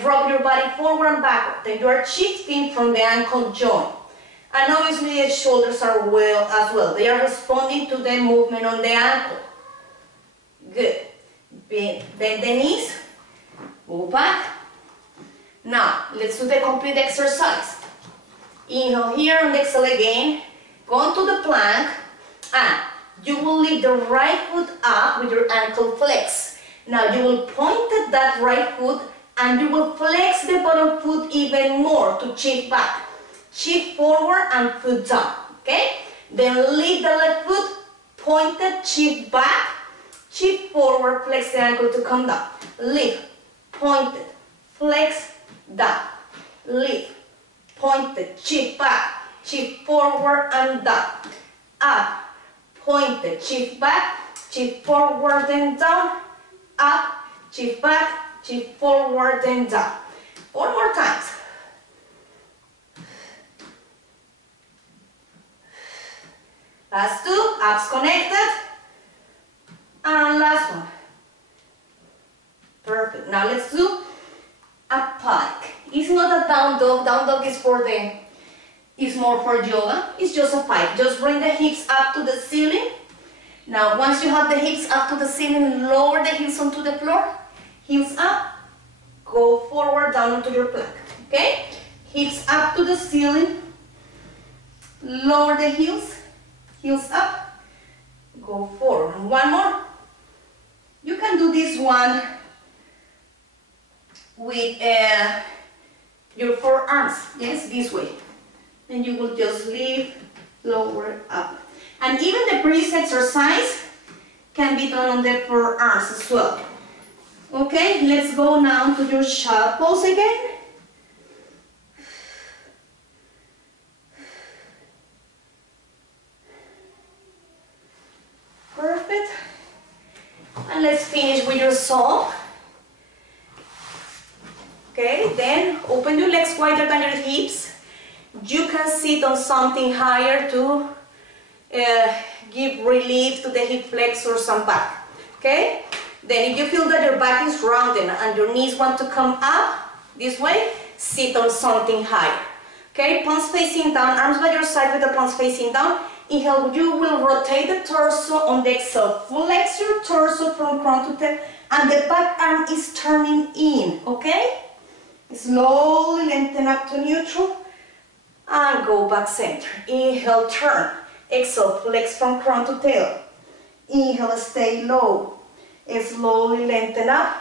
rock your body forward and backward. Then you are shifting from the ankle joint. And obviously the shoulders are as well. They are responding to the movement on the ankle. Good. Bend the knees, move back. Now, let's do the complete exercise. Inhale here on the exhale again. Go onto the plank, and you will lift the right foot up with your ankle flex. Now you will point at that right foot and you will flex the bottom foot even more to shift back. Shift forward and foot down, okay? Then lift the left foot, pointed, shift back, shift forward, flex the ankle to come down. Lift, pointed, flex, down. Lift, pointed, shift back, shift forward and down. Up, pointed, shift back, shift forward and down. Up, shift back, shift forward and down. 4 more times. Last 2, abs connected. And last one. Perfect. Now let's do a pike. It's not a down dog. Down dog is it's more for yoga. It's just a pike. Just bring the hips up to the ceiling. Now once you have the hips up to the ceiling, lower the heels onto the floor. Heels up. Go forward down onto your plank. Okay? Hips up to the ceiling. Lower the heels. Heels up. Go forward. One more. You can do this one with your forearms. Yes, this way. And you will just lift, lower, up. And even the previous exercise can be done on the forearms as well. Okay, let's go now to your child pose again. Perfect. And let's finish with your saw. Okay, then open your legs wider than your hips. You can sit on something higher to give relief to the hip flexors and back. Okay? Then if you feel that your back is rounded and your knees want to come up this way, sit on something higher. Okay? Palms facing down, arms by your side with the palms facing down. Inhale, you will rotate the torso on the exhale. Flex your torso from crown to tail and the back arm is turning in. Okay? Slowly lengthen up to neutral and go back center. Inhale, turn. Exhale, flex from crown to tail. Inhale, stay low. Slowly lengthen up,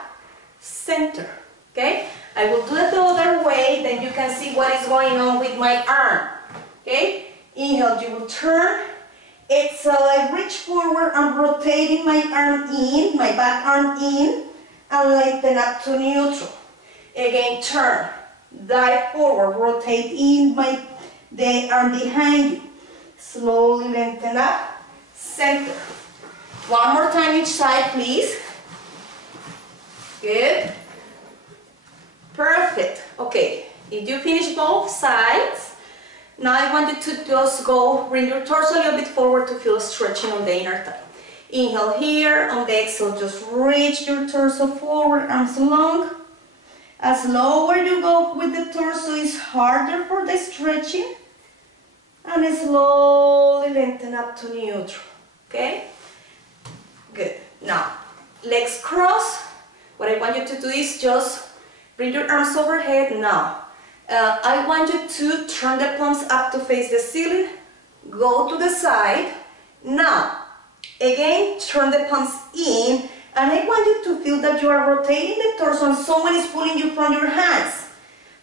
center. Okay? I will do it the other way, then you can see what is going on with my arm. Okay? Inhale, you will turn. Exhale, I reach forward. I'm rotating my arm in, my back arm in, and lengthen up to neutral. Again, turn. Dive forward, rotate in the arm behind you. Slowly lengthen up, center. One more time each side, please. Good. Perfect. Okay, if you finish both sides, now I want you to just bring your torso a little bit forward to feel a stretching on the inner thigh. Inhale here, on the exhale, just reach your torso forward, arms long. As lower you go with the torso, it's harder for the stretching. And slowly lengthen up to neutral. Okay? Good. Now, legs cross. What I want you to do is just bring your arms overhead. Now, I want you to turn the palms up to face the ceiling. Go to the side. Now, again, turn the palms in. And I want you to feel that you are rotating the torso and someone is pulling you from your hands.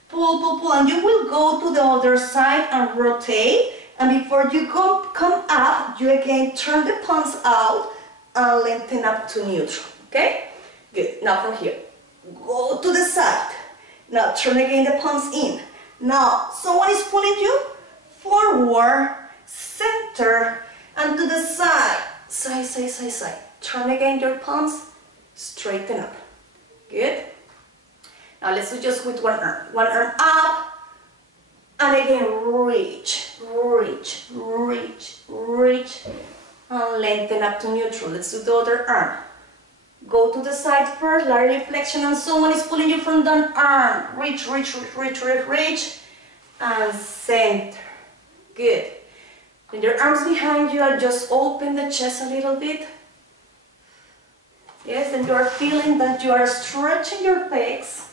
Pull, pull, pull. And you will go to the other side and rotate. And before you come up, you again turn the palms out and lengthen up to neutral. Okay? Good. Now from here, go to the side. Now turn again the palms in. Now someone is pulling you forward, center, and to the side. Side, side, side, side. Turn again your palms, straighten up. Good. Now let's do just with one arm. One arm up, and again reach, reach, reach, reach, and lengthen up to neutral. Let's do the other arm. Go to the side first, lateral flexion, and someone is pulling you from that arm. Reach, reach, reach, reach, reach, reach, and center. Good. With your arms behind you, and just open the chest a little bit. Yes, and you are feeling that you are stretching your legs.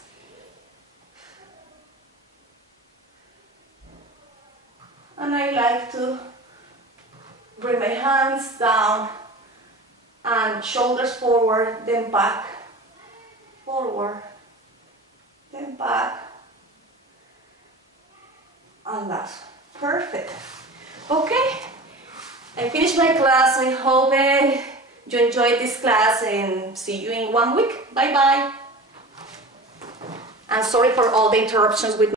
And I like to bring my hands down and shoulders forward, then back forward, then back, and last. Perfect. Okay, I finished my class. I hope you enjoyed this class and see you in 1 week. Bye bye. And sorry for all the interruptions with